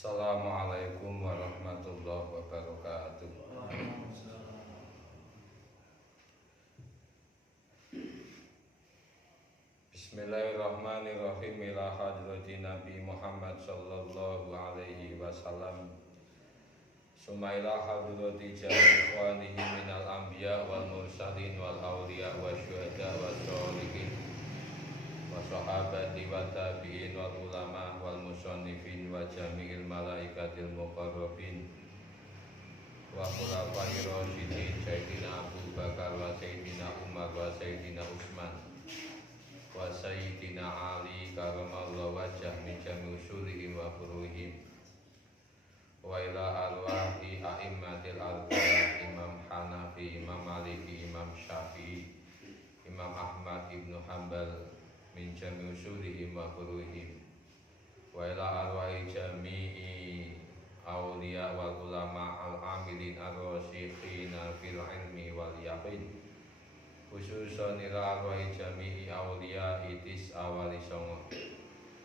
Assalamualaikum warahmatullahi wabarakatuh. Bismillahirrahmanirrahim. Ila hadrati Nabi Muhammad sallallahu alaihi wasallam. Summa ila hadrati jami ikhwanihi minal anbiya wal mursalin wal awliya wa syuhada wa sholihin wa sahabati wa tabi'in wal ulama wal musannifin wa jami'il malaikatil muqarrabin wa khulafai rasyidin Sayyidina Abu Bakar wa Sayyidina Umar wa Sayyidina Utsman wa Sayyidina Ali karamallahu wajah min jami usulihim wa furuhim wa ila arwahi a'immatil arba'a Imam Hanafi, Imam Maliki, Imam Syafi'i, Imam Ahmad ibnu Hanbal min jami usulihim wa furuhim wa ila arwahi jami'i awliya wal ulama al-amilin ar-rasikhina fil ilmi wal yaqin khususan ila arwahi jami'i awliya itis awali songo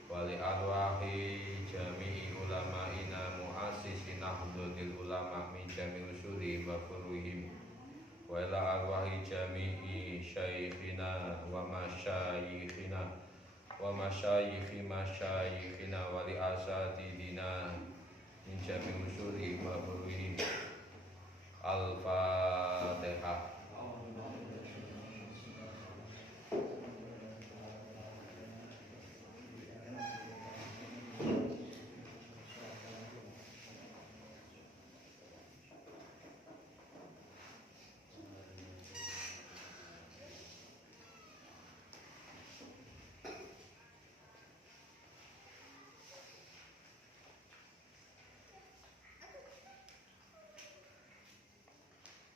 wali arwahi jami'i ulama'ina mu'assisina hududil ulama min jami usuli wa furuhim wa ila arwahi jami'i syaikhina wa masyayikhina wa masyayikhi masyayikhina wali asatidina min jami usuli wa furuhim. Al-Fatihah.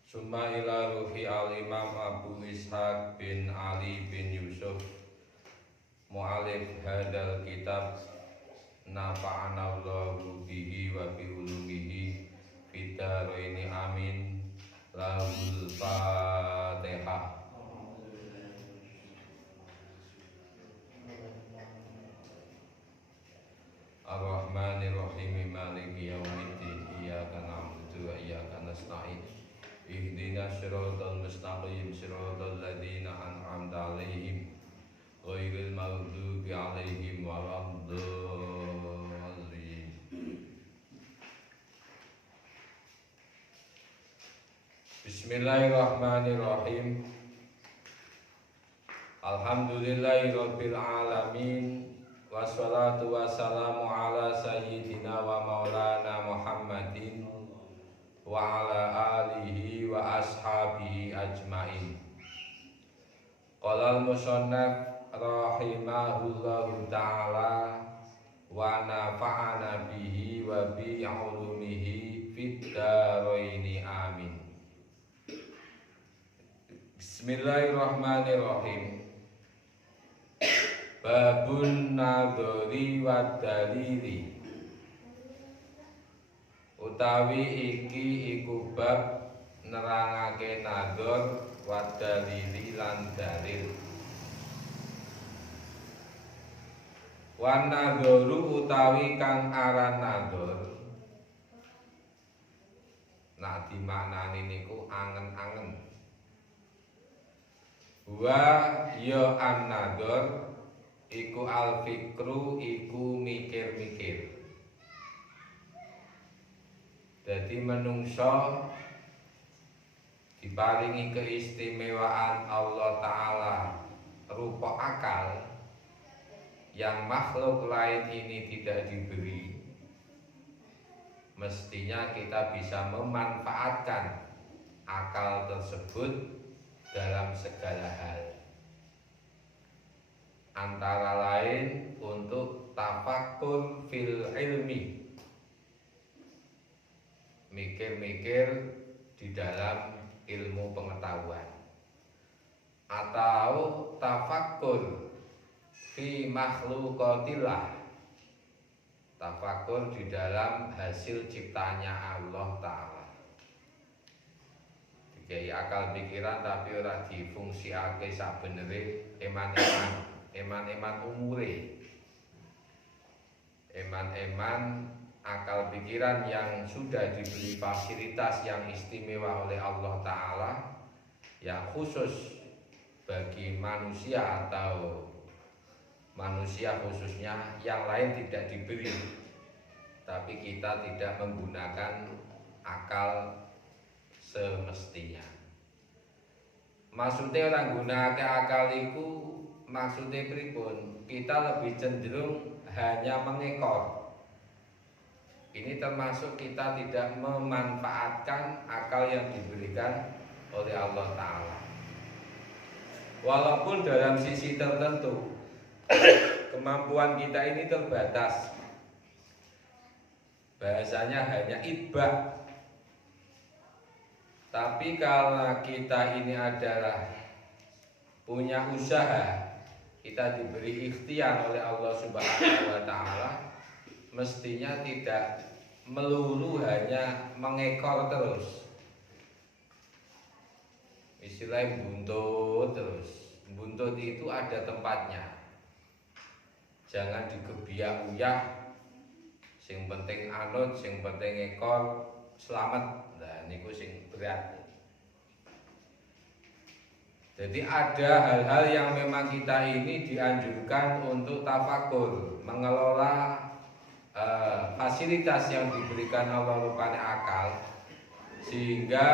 Summa ila ruhi al-imam Abu Ishaq bin Ali bin Yusuf mu'alif hadal kitab nafa'ana Allahu bihi wa bi ulumihi fidaraini amin. Lahul Fatihah. Ar-Rahmanir-Rahim maliki yaumiddin iyyaka na'budu wa iyyaka nasta'in ihdinas siratal mustaqim siratal ladzina an'amta 'alaihim ghairil maghdubi 'alaihim waladdallin. Bismillahirrahmanirrahim. Alhamdulillahirabbil alamin wassalatu wassalamu ala sayyidina wa maulana Muhammadin wa ala alihi wa ashabihi ajmain. Qala al-musannaf rahimahullahu ta'ala wa nafa'ana bihi wa bi ulumihi fid dharaini amin. Bismillahirrahmanirrahim. Babun nadhari wa dalili. Utawi iki iku bab nerangake nadhar wa dalili lan dalil. Wan nadharu utawi kang aran nadhar nak dimaknani niku angen-angen. Wa ya an-nadhar iku al-fikru iku mikir-mikir. Jadi menungso diparingi keistimewaan Allah Ta'ala rupa akal yang makhluk lain ini tidak diberi. Mestinya kita bisa memanfaatkan akal tersebut dalam segala hal. Antara lain untuk tafakkur fil ilmi, mikir-mikir di dalam ilmu pengetahuan, atau tafakkur fi makhluqatillah, tafakkur di dalam hasil ciptanya Allah Ta'ala. Dikai akal pikiran tapi ora difungsiake sabenere eman-eman umure, eman-eman akal pikiran yang sudah diberi fasilitas yang istimewa oleh Allah Ta'ala, yang khusus bagi manusia atau manusia khususnya, yang lain tidak diberi, tapi kita tidak menggunakan akal semestinya. Maksudnya orang gunake akal iku maksudnya pripun? Kita lebih cenderung hanya mengekor. Ini termasuk kita tidak memanfaatkan akal yang diberikan oleh Allah Ta'ala. Walaupun dalam sisi tertentu kemampuan kita ini terbatas, bahasanya hanya idbah. Tapi kalau kita ini adalah punya usaha, kita diberi ikhtiar oleh Allah Subhanahu wa Ta'ala, mestinya tidak melulu hanya mengekor terus. Istilahnya buntut terus. Buntut itu ada tempatnya. Jangan digebiak-uyah. Sing penting anut, sing penting ekor, selamat. Nah niku sing berat. Jadi ada hal-hal yang memang kita ini dianjurkan untuk tafakur, mengelola fasilitas yang diberikan Allah rupanya akal, sehingga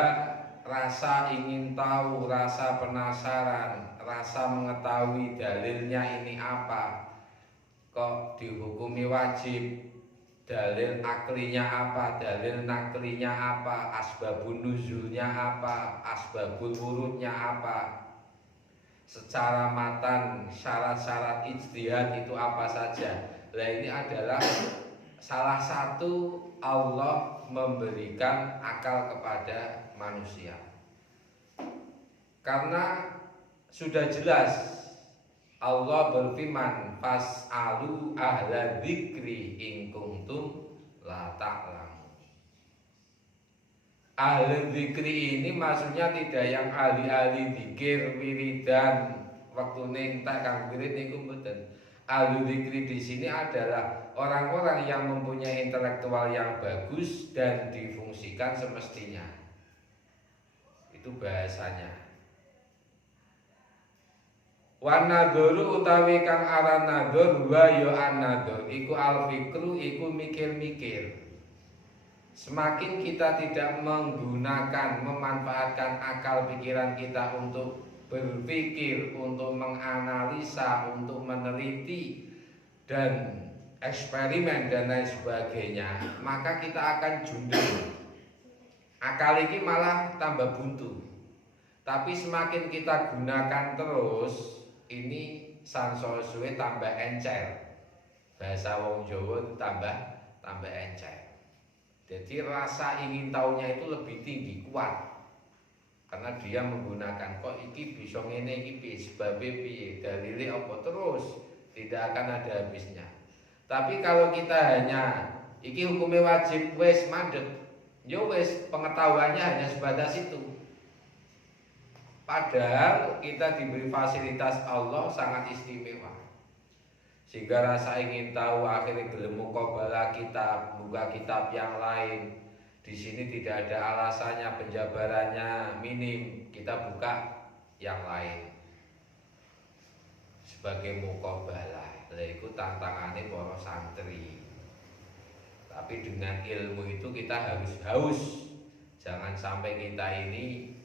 rasa ingin tahu, rasa penasaran, rasa mengetahui dalilnya ini apa, kok dihukumi wajib, dalil aklinya apa, dalil naklinya apa, asbabun nuzulnya apa, asbabul wurudnya apa, secara matan syarat-syarat ijtihad itu apa saja. Nah ini adalah salah satu Allah memberikan akal kepada manusia, karena sudah jelas Allah berfirman, fas'alu ahla dzikri in kuntum la ta'lamun. Ahli dzikri ini maksudnya tidak yang ahli-ahli dzikir wiridan waktu nentak kang wirid niku mboten. Ahli dzikri di sini adalah orang-orang yang mempunyai intelektual yang bagus dan difungsikan semestinya. Itu bahasanya. Wan nadhuru utawi kang aran nadhur wa ya an-nadhur iku al-fikru iku mikir-mikir. Semakin kita tidak menggunakan, memanfaatkan akal pikiran kita untuk berpikir, untuk menganalisa, untuk meneliti dan eksperimen dan lain sebagainya, maka kita akan jundul. Akal ini malah tambah buntu. Tapi semakin kita gunakan terus, ini sansaya suwe tambah encer. Bahasa wong Jawa tambah encer. Jadi rasa ingin tahunya itu lebih tinggi, kuat. Karena dia menggunakan kok iki bisa ngene iki piye, sebabe piye, dalile apa terus, tidak akan ada habisnya. Tapi kalau kita hanya iki hukumnya wajib wis mandek, ya wis pengetahuannya hanya sebatas itu. Padahal kita diberi fasilitas Allah sangat istimewa, sehingga rasa ingin tahu akhirnya gelem muqabalah kitab, buka kitab yang lain. Di sini tidak ada alasannya, penjabarannya minim, kita buka yang lain sebagai muqabalah. Lah iku tantangannya para santri. Tapi dengan ilmu itu kita harus haus. Jangan sampai kita ini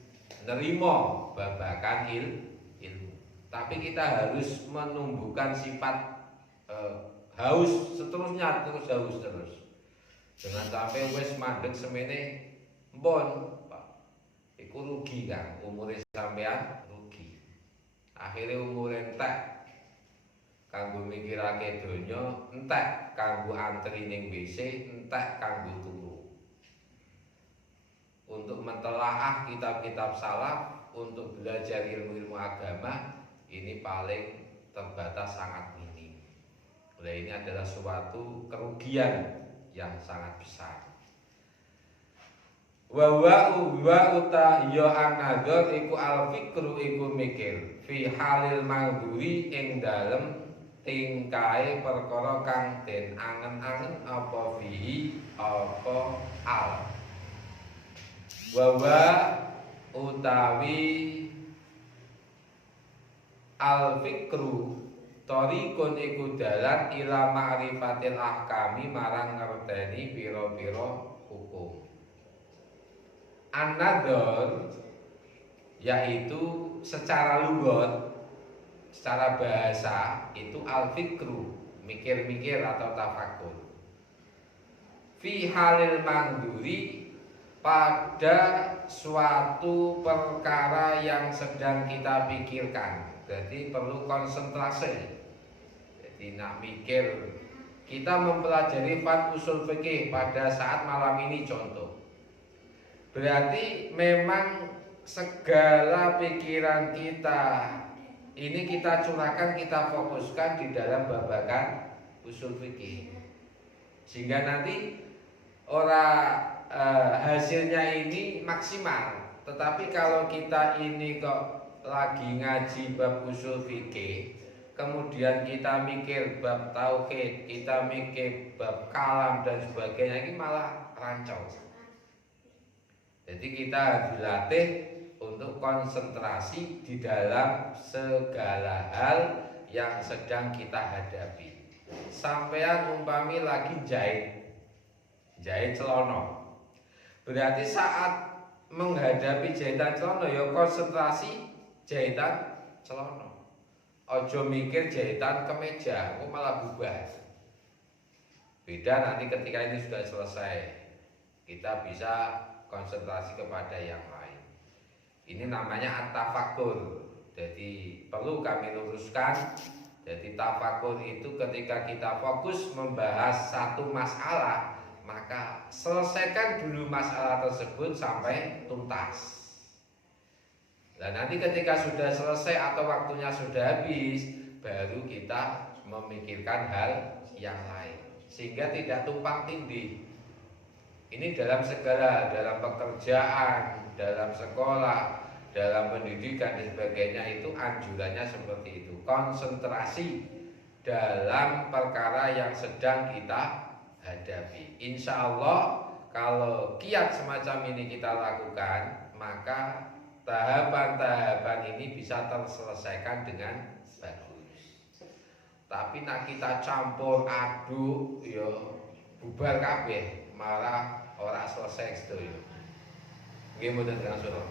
nerimo babakan ilmu. Tapi kita harus menumbuhkan sifat haus seterusnya, terus haus terus. Jangan sampai wis mandek semene mbon, Pak. Iku rugi kan, umure sampean rugi. Akhirnya umur entek kanggo mikirake donya, entek kanggo antri ning WC, entek kanggo turu. Untuk mentelaah kitab-kitab salaf, untuk belajar ilmu-ilmu agama, ini paling terbatas sangat minim. Nah, ini adalah suatu kerugian yang sangat besar. Wa uta ya an-nadhar iku al-fikru iku mikir fi halil maghduri ing dalem tingkae perkara kang den angen-angen apa fihi apa al. Wa utawi al fikru tariqun iku dalan ila ma'rifatil ahkami marang ngerteni pira-pira hukum. An-nadhar yaitu secara lugat, secara bahasa itu al-fikru, mikir-mikir atau tafakur. Fi halil manduri, pada suatu perkara yang sedang kita pikirkan. Jadi perlu konsentrasi. Jadi nak mikir, kita mempelajari fan usul fikih pada saat malam ini contoh. Berarti memang segala pikiran kita ini kita curahkan, kita fokuskan di dalam babakan usul fikih, sehingga nanti hasilnya ini maksimal. Tetapi kalau kita ini kok lagi ngaji bab usul fikih, kemudian kita mikir bab tauhid, kita mikir bab kalam dan sebagainya, ini malah rancau. Jadi kita dilatih untuk konsentrasi di dalam segala hal yang sedang kita hadapi. Sampean umpami lagi jahit celana. Berarti saat menghadapi jahitan celana ya konsentrasi jahitan celana. Ojo mikir jahitan kemeja, kok malah bubar. Beda nanti ketika ini sudah selesai, kita bisa konsentrasi kepada yang lain. Ini namanya at-tafakkur. Jadi perlu kami luruskan. Jadi tafakur itu ketika kita fokus membahas satu masalah, maka selesaikan dulu masalah tersebut sampai tuntas. Dan nanti ketika sudah selesai atau waktunya sudah habis, baru kita memikirkan hal yang lain, sehingga tidak tumpang tindih. Ini dalam segala, dalam pekerjaan, dalam sekolah, dalam pendidikan dan sebagainya, itu anjurannya seperti itu. Konsentrasi dalam perkara yang sedang kita hadapi. Insya Allah kalau kiat semacam ini kita lakukan, maka tahapan-tahapan ini bisa terselesaikan dengan bagus. Tapi nak kita campur aduk, yo bubar kabeh, malah ora selesai sedaya. Nggih mboten Kang Suno.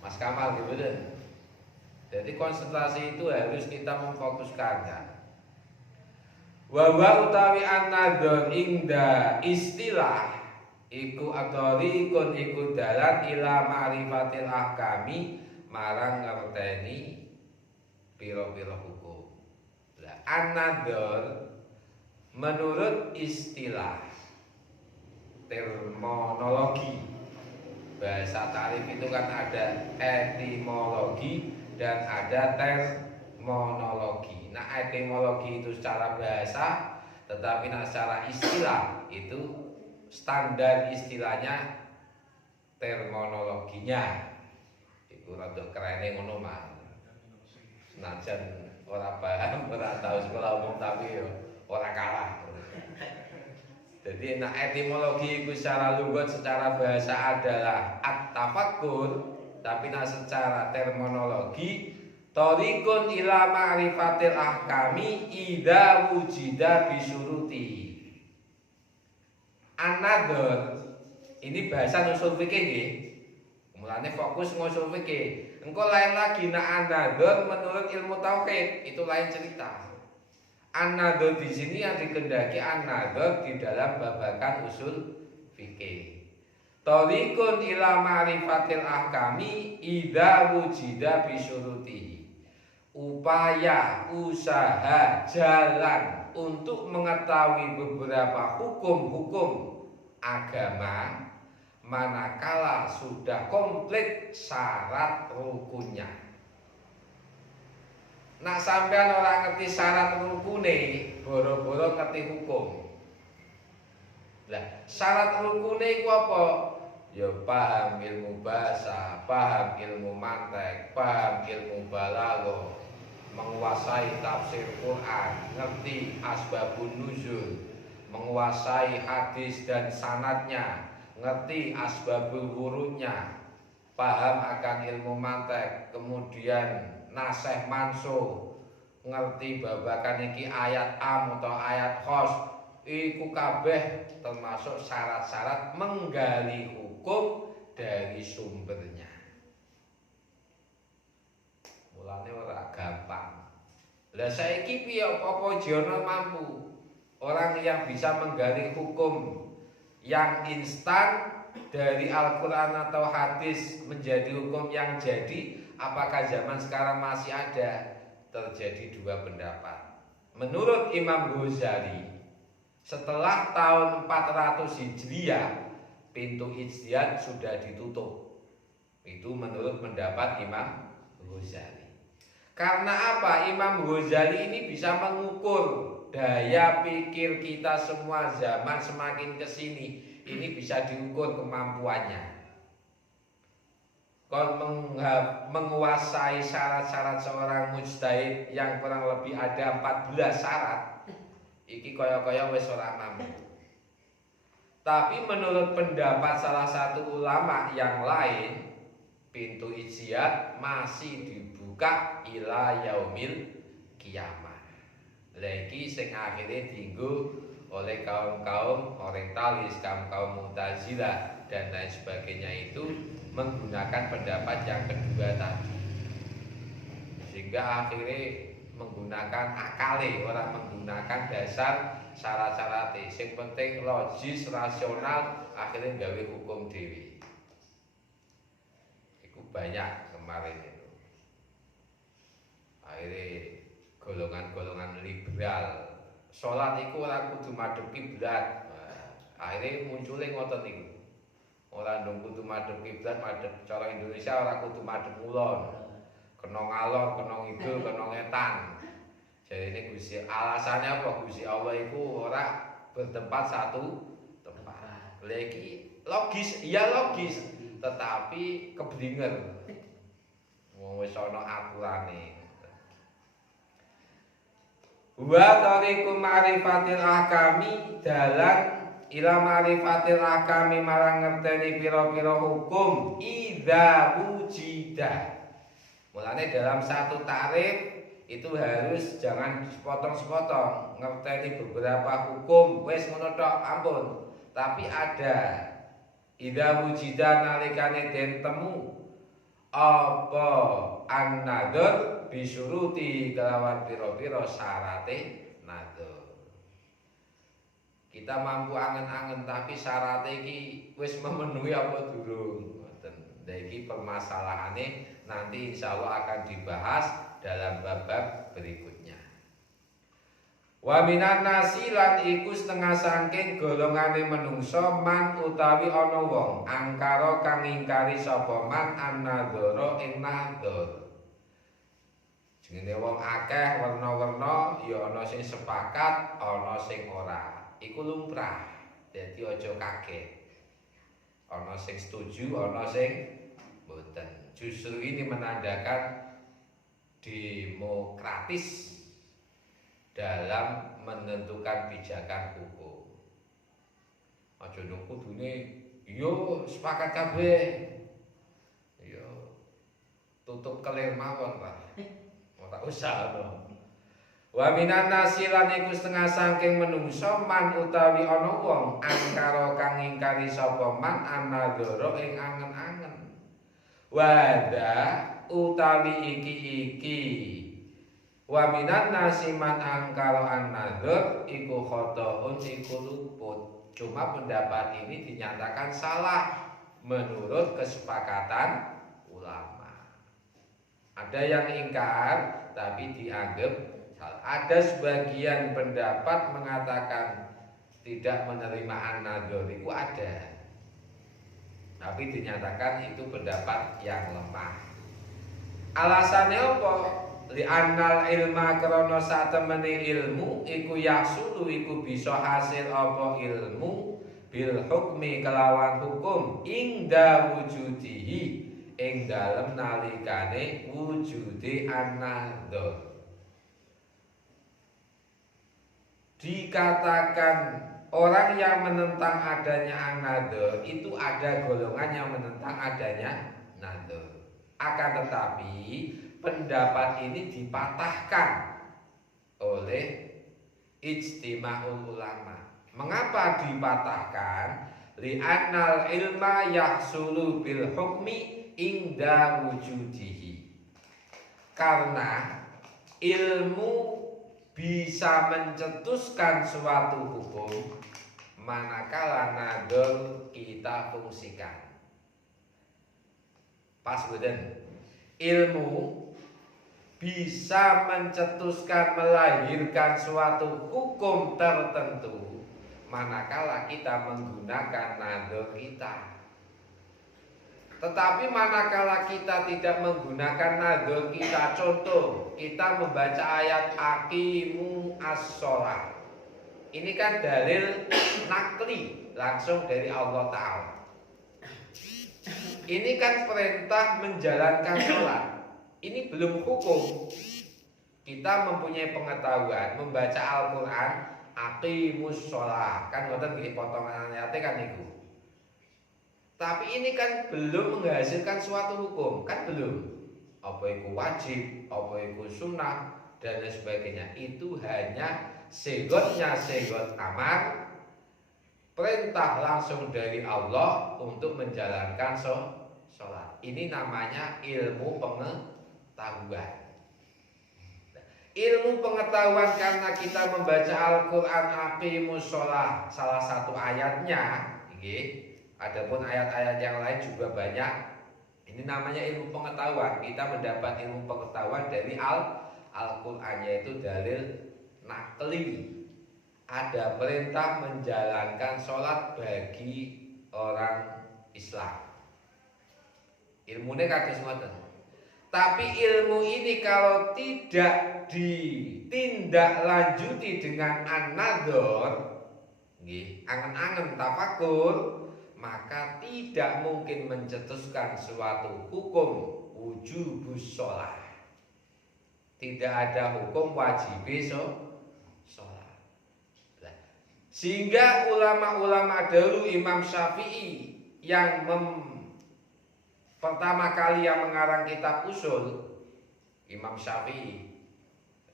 Mas Kamal nggih mboten. Jadi konsentrasi itu harus kita memfokuskannya. Wa utawi an-nadhar ingda istilah iku adhariqun iku dalan ila ma'rifatil ahkami marang ngerteni pira-pira hukum. Lah an-nadhar menurut istilah terminologi bahasa tarif itu kan ada etimologi dan ada terminologi. Nah, etimologi itu secara bahasa, tetapi nah secara istilah itu standar istilahnya terminologinya. Iku rada kerene ngono mah. Senajan ora paham, ora tahu sekolah umum tapi yo ora kalah. Jadi etimologi itu secara lugat, secara bahasa adalah at-tafakkur, tapi secara terminologi thariqun ila ma'rifatil ahkami idza wujida bisyuruti. An-nadhar ini bahasa usul fikih nggih. Mulane fokus ngusul fikih. Engko lain lagi an-nadhar menurut ilmu tauhid, itu lain cerita. An-nadhar di sini yang dikehendaki an-nadhar di dalam babakan usul fikih. Thariqun ila ma'rifatil ahkami idza wujida bisyuruti. Upaya, usaha, jalan untuk mengetahui beberapa hukum-hukum agama manakala sudah komplit syarat rukunnya. Nak sampean ora ngerti syarat rukune, boro-boro ngerti hukum. Lah, syarat rukune iku apa? Ya paham ilmu bahasa, paham ilmu mantek, paham ilmu balaghah, menguasai tafsir Quran, ngerti asbabun nuzul, menguasai hadis dan sanadnya, ngerti asbabul wurudnya, paham akan ilmu mantek, kemudian nasih mansuh, ngerti babakan iki ayat am atau ayat khos, iku kabeh termasuk syarat-syarat menggali hukum dari sumbernya. Mulane ora gampang. Lah saiki piye apa jono mampu orang yang bisa menggali hukum yang instan dari Al-Quran atau hadis menjadi hukum yang jadi, apakah zaman sekarang masih ada? Terjadi dua pendapat. Menurut Imam Ghazali, setelah tahun 400 Hijriah, pintu ijtihad sudah ditutup. Itu menurut pendapat Imam Ghazali. Karena apa? Imam Ghazali ini bisa mengukur daya pikir kita semua zaman semakin kesini. Ini bisa diukur kemampuannya. Kalau menguasai syarat-syarat seorang mujtahid yang kurang lebih ada 14 syarat, iki kaya-kaya wis ora mampu. Tapi menurut pendapat salah satu ulama yang lain, pintu ijtihad masih dibuka ila yaumil kiamat. Lagi sing akhirnya dienggo oleh kaum-kaum orientalis, kaum-kaum Mu'tazilah dan lain sebagainya itu menggunakan pendapat yang kedua tadi, sehingga akhirnya menggunakan akale, orang menggunakan dasar syarat-syarat. Yang penting logis, rasional, akhirnya gawe hukum dewi. Itu banyak kemarin itu. Akhirnya golongan-golongan liberal, sholat itu orang kudu madhep kiblat. Akhirnya munculnya ngoten niku. Ora ndung kudu madhep kiblat, madhep cara Indonesia ora kudu madhep ngulon. Kena ngalor, kena ngidul, kena ngetan. Jadi ini Gusti, alasannya apa? Gusti Allah itu ora bertempat satu tempat. Lagi logis, iya logis, tetapi keblinger. Wong wis ana aturane. Wa tariqu ma'rifatil ahkami, dalan ila ma'rifatil ahkami marang ngerteni pira-pira hukum idza wujida. Mulane dalam satu takrif itu harus jangan sepotong-sepotong, ngerteni beberapa hukum wis ngono tok ampun. Tapi ada idza wujida nalikane den temu apa an-nadhr bisuruti kelawan pira-pira syarate nadhr. Kita mampu angen-angen tapi syaratnya iki wis memenuhi apa durung. Ngoten. Lah iki permasalahane nanti insyaallah akan dibahas dalam bab-bab berikutnya. Wa minan nasi lan iku setengah saking golongane menungso man utawi ana wong angkara kang ingkari sapa man an-nadhara ing nadhar. Jenenge wong akeh werna-werna ya ana sing sepakat, ana sing ora. Iku lumrah, jadi ojo kaget. Ana sing setuju, ana sing mboten. Justru ini menandakan demokratis dalam menentukan pijakan hukum. Aja nang kudune yo sepakat kabeh. Yo tutup kelir mawon, Pak. Ora usah ono. Wa minan nasi lan iku setengah saking menungso man utawi ana wong angkara kang ingkari sapa man an-nadhara ing angen-angen. Wada utawi iki wa minan nasi man angkara an-nadhar iku khotoun iku luput. Cuma pendapat ini dinyatakan salah menurut kesepakatan ulama. Ada yang ingkar tapi dianggap salah. Ada sebagian pendapat mengatakan tidak menerima an-nadhar itu ada. Tapi dinyatakan itu pendapat yang lemah. Alasannya apa? Li annal ilma krana satemene ilmu iku yasulu iku bisa hasil apa ilmu bil hukmi kelawan hukum ingda wujudihi ing dalem nalikane wujude an-nadhar. dikatakan orang yang menentang adanya an-nadhr itu ada golongan yang menentang adanya nadhr. Akan tetapi pendapat ini dipatahkan oleh ijtima'ul ulama. Mengapa dipatahkan? Li'annal ilma yahsulu bil hukmi inda wujudihi. Karena ilmu bisa mencetuskan suatu hukum manakala nadhr kita fungsikan. Pas beden. Ilmu bisa mencetuskan, melahirkan suatu hukum tertentu manakala kita menggunakan nadhr kita. Tetapi manakala kita tidak menggunakan nadhr kita, contoh kita membaca ayat aqimu as-sholah, ini kan dalil nakli langsung dari Allah Ta'ala. Ini kan perintah menjalankan sholat, ini belum hukum. Kita mempunyai pengetahuan membaca Al-Quran aqimus sholah, kan ngoten nggih potongan ayatnya kan itu. Tapi ini kan belum menghasilkan suatu hukum, kan belum. Apa itu wajib, apa itu sunnah, dan lain sebagainya. Itu hanya segotnya segot amar, perintah langsung dari Allah untuk menjalankan sholat. Ini namanya ilmu pengetahuan. Ilmu pengetahuan karena kita membaca Al-Quran aqimus sholah, salah satu ayatnya, okay. Adapun ayat-ayat yang lain juga banyak. Ini namanya ilmu pengetahuan. Kita mendapat ilmu pengetahuan dari Al-Quran, yaitu dalil nakli. Ada perintah menjalankan sholat bagi orang Islam. Ilmunya kados ngoten. Tapi ilmu ini kalau tidak ditindaklanjuti dengan an-nadhr, nggih, angen-angen tafakur, maka tidak mungkin mencetuskan suatu hukum wujubus sholat. Tidak ada hukum wajib sholat. Sehingga ulama-ulama dahulu, Imam Syafi'i yang pertama kali yang mengarang kitab usul, Imam Syafi'i,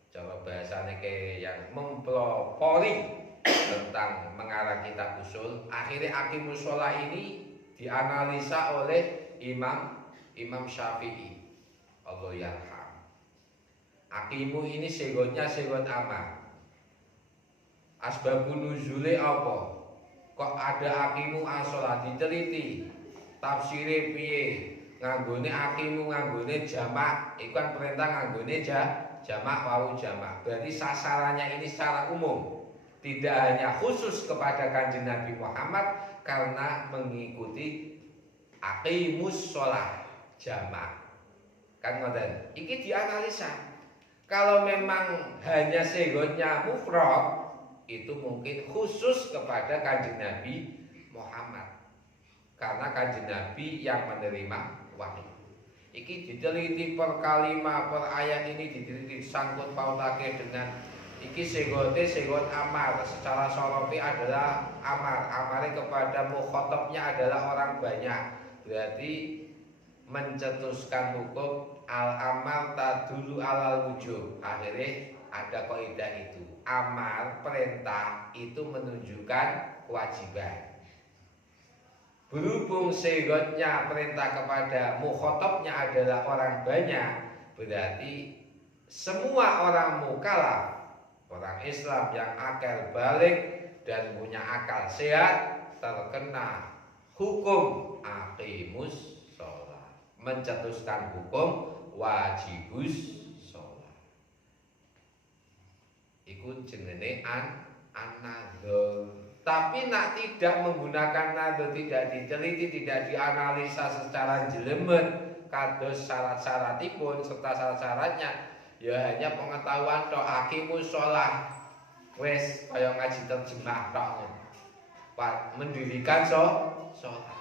cara bahasanya kayak yang mempelopori tentang mengarang kitab usul. Akhirnya aqimus sholah ini dianalisa oleh Imam Syafi'i, Allah yarham. Aqimu ini segotnya segot amar. Asbabun nuzule apa? Kok ada aqimu as-sholah, diteliti tafsire piye, nganggone aqimu nganggone jamak, iku kan perintah nganggone jamak wau jamak. Berarti sasarannya ini secara umum, tidak hanya khusus kepada Kanjeng Nabi Muhammad karena mengikuti aqimus sholah jamak. Kan ngoten. Iki dianalisa. Kalau memang hanya segotnya mufrad, itu mungkin khusus kepada Kanjeng Nabi Muhammad. Karena Kanjeng Nabi yang menerima wahyu. Iki diteliti per kalimah, per ayat ini diteliti sangkut pautake dengan iki segote segot amar. Secara sorofi adalah amar. Amarnya kepada mukhotabnya adalah orang banyak. Berarti mencetuskan hukum al-amar tadulu alal wujub. Akhirnya ada kaidah itu. Amar, perintah itu menunjukkan kewajiban. Berhubung segotnya perintah kepada mukhotabnya adalah orang banyak, berarti semua orang mukallaf, orang Islam yang akal balik dan punya akal sehat, terkena hukum aqimus sholat, mencetuskan hukum wajibus sholat. Iku jenenge an-nadhr. Tapi nak tidak menggunakan nadhr, tidak diteliti, tidak dianalisa secara jelemet kados syarat-syaratipun serta syarat-syaratnya, ya hanya pengetahuan tok aqimus sholat. Wes kaya ngaji terjemah tok. Mendirikan sholat.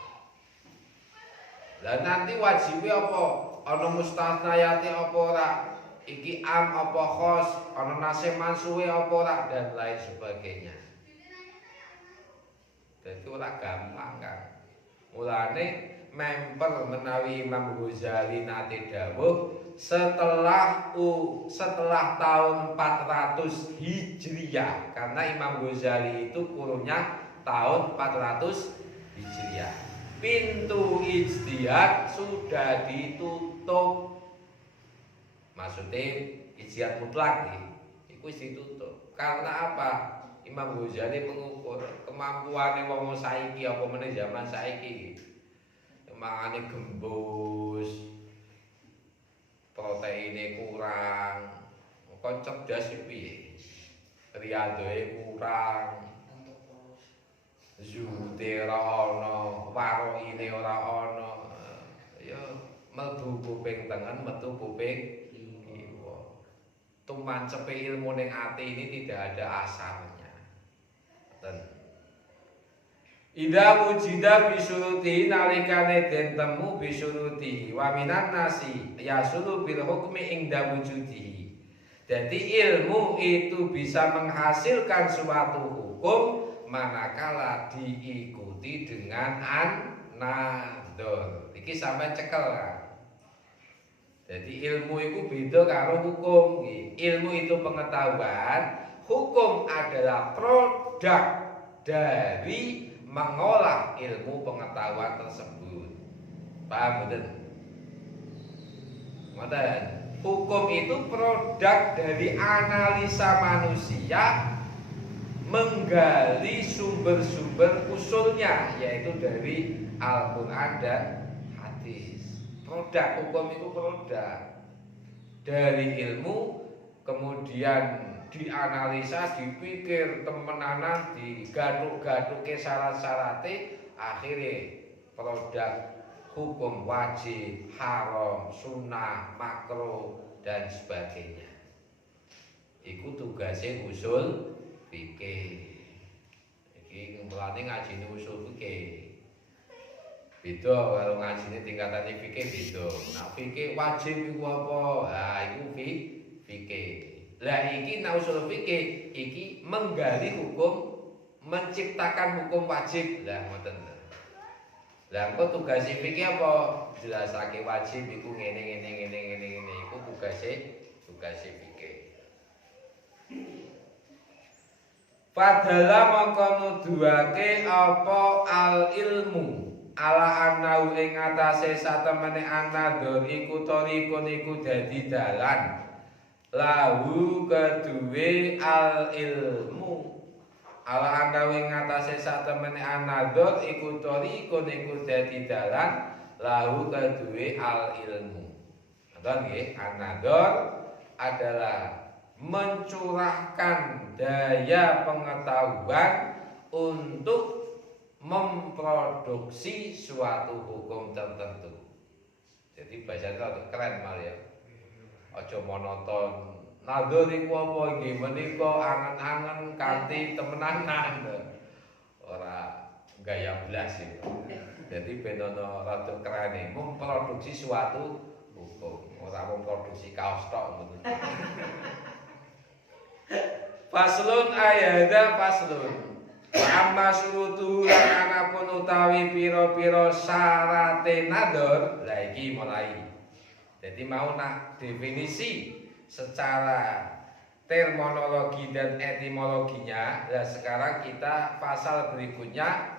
Lah nanti wajibnya apa? Ana mustasnayate apa ora? iki am apa khos, ana nase mansuwe apa ora dan lain sebagainya. Jadi ora gampang kan. Mulane memper menawi Imam Ghazali nate dawuh setelah tahun 400 Hijriah, karena Imam Ghazali itu kurunnya tahun 400 Hijriah. Pintu ijtihad sudah ditutup. Maksudnya ijtihad mutlak iku wis ditutup. Karena apa? Imam Ghazali mengukur kemampuane wong saiki apa meneh zaman saiki. Mangane gembus, proteine kurang, kok cerdas piye? Riyadoe kurang, zuhute ora ana, waroine ora ana. Ya mlebu kuping tengen, metu kuping kiwa. Tumancepe ilmu ning ati ini tidak ada asarnya. Ida wujida bisuruti nalikane den temu bisuruti wa minan nasi yasulu bil hukmi ingda wujudi. Jadi ilmu itu bisa menghasilkan suatu hukum manakala diikuti dengan an-nadhar. Iki sampai cekel kan. Jadi ilmu itu beda karo hukum. Ilmu itu pengetahuan, hukum adalah produk dari mengolah ilmu pengetahuan tersebut. Paham betul? Ngoten. Hukum itu produk dari analisa manusia menggali sumber-sumber usulnya, yaitu dari Al-Quran dan hadis. Produk hukum itu produk dari ilmu, kemudian dianalisa, dipikir temenanan, digaduk-gaduk ke syarat-syarate, akhirnya produk hukum wajib, haram, sunnah, makruh dan sebagainya. Iku tugasnya usul fikih. Iki mulane ngajine usul fikih. Beda kalau ngajine tingkatane fikih beda. Nah, fikih wajib iku apa? Nah, iku fikih. Lah iki usul fikih iki menggali hukum, menciptakan hukum wajib. Lah ngoten. Lah engko tugas fikih apa? Jelasake wajib iku ngene iku tugas fikih. Padahal mongko nuduhake apa al ilmu ala anau ing atase satemene anador iku tarikun iku dadi dalan. Lahu keduwe al ilmu ala andawi ngatasi satemene anador iku tarikun iku dadi dalan lahu keduwe al ilmu. Nonton nggih, anador adalah mencurahkan daya pengetahuan untuk memproduksi suatu hukum tertentu. Jadi bahasa keren malah ya. Aja monoton. Nadhar iku apa nggih menika angen-angen kanthi temenanan. Ora gaya blas iki. Jadi ben ana rada kerane memproduksi suatu hukum, ora memproduksi kaos tok ngoten. Faslun ayada faslun. Amma surutu lan anapun utawi pira-pira syarate nadhar. Lah iki mulai. Jadi mau nak definisi secara terminologi dan etimologinya. Nah sekarang kita pasal berikutnya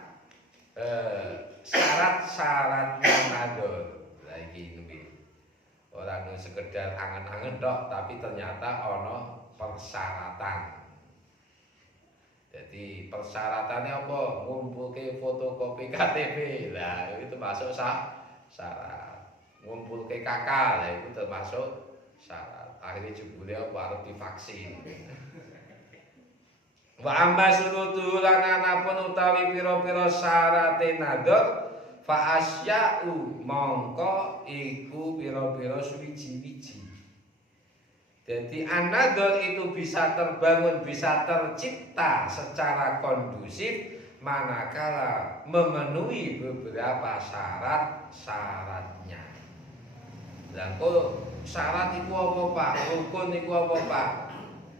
syarat-syaratnya nadhar. Lagi nggih. Ora sekedar angen-angen tok, tapi ternyata ono persyaratan. Jadi persyaratannya apa? Ngumpulke fotokopi KTP. Lah itu masuk syarat. Ngumpul ke kakak lah itu termasuk syarat. Akhirnya jebule apa harus divaksin. Wa amma surutu lan anapun utawi pira-pira syarate nadhar fa asya'u mongko iku pira-pira suwiji-wiji. Jadi an-nadhar itu bisa terbangun, bisa tercipta secara kondusif manakala memenuhi beberapa syarat-syaratnya. Lah kok syarat iku apa Pak? Rukun iku apa Pak?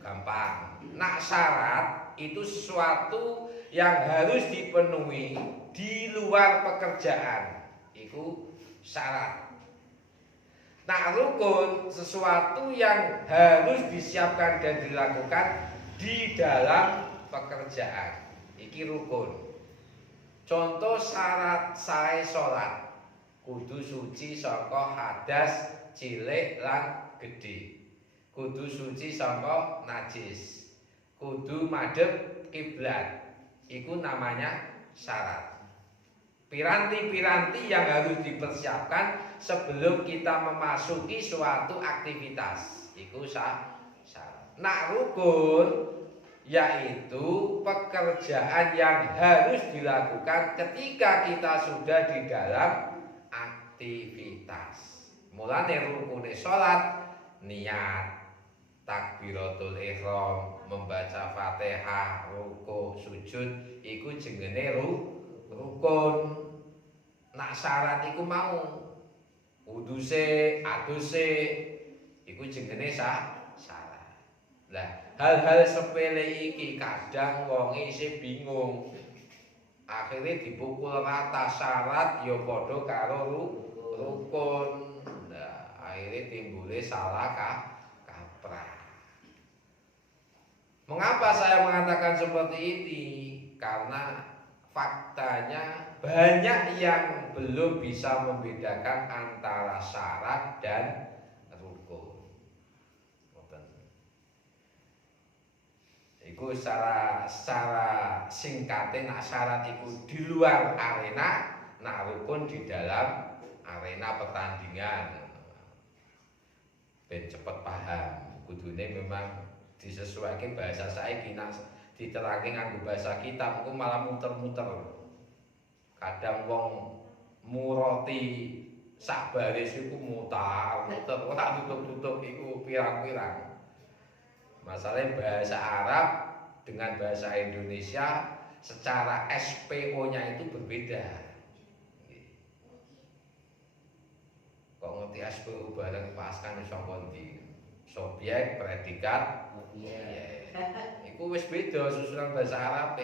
Gampang. Nak syarat itu sesuatu yang harus dipenuhi di luar pekerjaan. Iku syarat. Nak rukun sesuatu yang harus disiapkan dan dilakukan di dalam pekerjaan. Iki rukun. Contoh syarat sae salat kudu suci saka hadas cilik lan gedhe. Kudu suci saka najis. Kudu madhep kiblat. Iku namanya syarat. Piranti-piranti yang harus dipersiapkan sebelum kita memasuki suatu aktivitas. Iku syarat. Nak rukun yaitu pekerjaan yang harus dilakukan ketika kita sudah di dalam aktivitas. Mulane rukune salat niat, takbiratul ihram, membaca Fatihah, ruku, sujud iku jenenge rukun. Nak syarat iku mau wuduse, aduse iku jenenge syarat. Lah, hal-hal sepele iki kadang wong isih bingung. Akhirnya dipukul rata syarat ya padha karo rukun. Nah, akhirnya timbulnya salah kaprah. Mengapa saya mengatakan seperti ini? Karena faktanya banyak yang belum bisa membedakan antara syarat dan rukun. Iku secara singkatnya nak syarat iku di luar arena, nak rukun di dalam arena pertandingan. Ben cepet paham, kudune memang disesuaikan bahasa saiki nak diterangke nganggo bahasa kita, engko malah muter-muter. Kadang wong muroti sak baris iku muter-muter, ora tutup-tutup iku pirang-pirang. Masalahnya bahasa Arab dengan bahasa Indonesia secara SPO-nya itu berbeda. Kok ngerti SPO bareng paskan iso kondi? Subjek, predikat, iku wis beda susunan bahasa Arab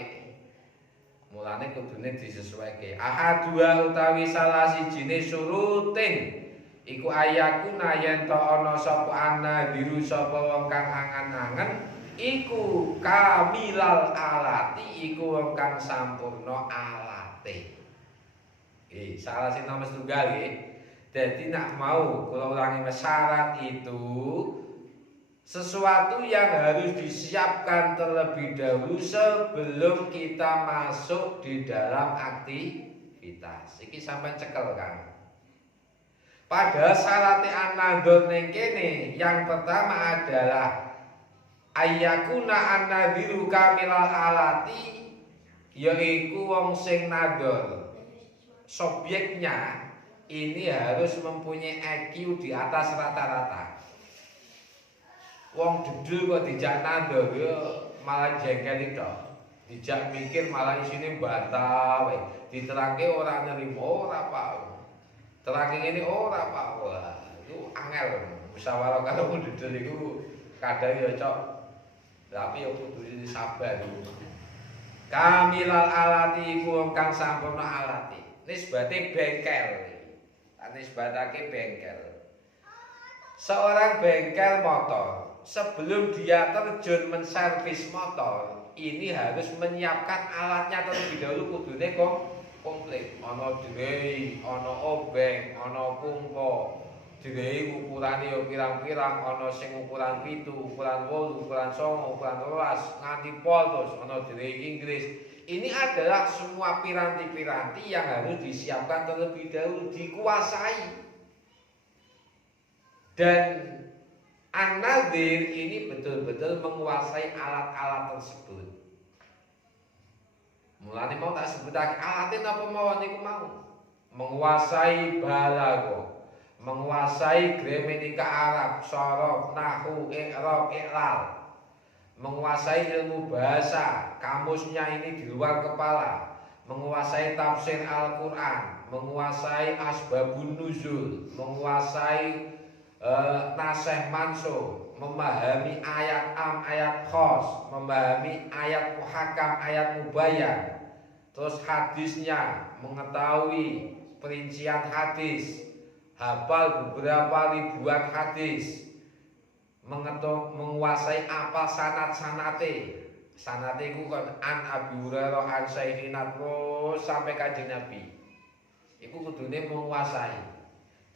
mulane kudune disesuaike. Ahadua utawi salah sijine surutin iku ayakuna yen to ana sapa anadiru sapa wong kang angen-angen iku kamilal alati iku wong kang sampurna alate. Salah sing nomor tunggal nggih. Dadi nak mau kula ulangi syarat itu sesuatu yang harus disiapkan terlebih dahulu sebelum kita masuk di dalam aktivitas. Iki sampai cekel kan. Padahal syaratnya an-nadhur ning kene yang pertama adalah ayyakuna an-nadhiru kamilal alati, yaitu wong sing nadhur subjeknya ini harus mempunyai IQ di atas rata-rata. Wong dedul kok dijak nadhur ya malah jengkel itu. Dijak mikir malah isine bantah wae. Diterangke ora nerima ora Pak. Terangin ini ora Pak, wah itu angel. Musyawarah karo dedel iku kadang ya cok. Tapi ya kudu sabar. Kamilal alati iku wong kang sampurna alati. Nisbate bengkel. Nisbatake bengkel. Seorang bengkel motor sebelum dia terjun menservis motor, ini harus menyiapkan alatnya terlebih dahulu kudune komplit. Ana drei, ana obeng, ana pumpa. Drei ukurane ya pirang-pirang, ana sing ukuran 7, ukuran 8, ukuran 9, ukuran 12, nganti pol terus ana drei Inggris. Ini adalah semua piranti-piranti yang harus disiapkan terlebih dahulu, dikuasai. Dan an-nadhir ini betul-betul menguasai alat-alat tersebut. Mulane mau tak sebutake alatin apa mawon niku mau. Menguasai balaghah, menguasai gramatika Arab, shorof, nahwu, i'rab, i'lal. Menguasai ilmu bahasa, kamusnya ini di luar kepala. Menguasai tafsir Al-Qur'an, menguasai asbabun nuzul, menguasai nasih mansuh, memahami ayat am, ayat khos, memahami ayat muhakam, ayat mubayyan, terus hadisnya, mengetahui perincian hadis, hafal beberapa ribuan hadis, menguasai apa sanate. Sanate iku kan an Abi Hurairah an Saikhina terus sampai Kanjeng Nabi. Iku kudune menguasai.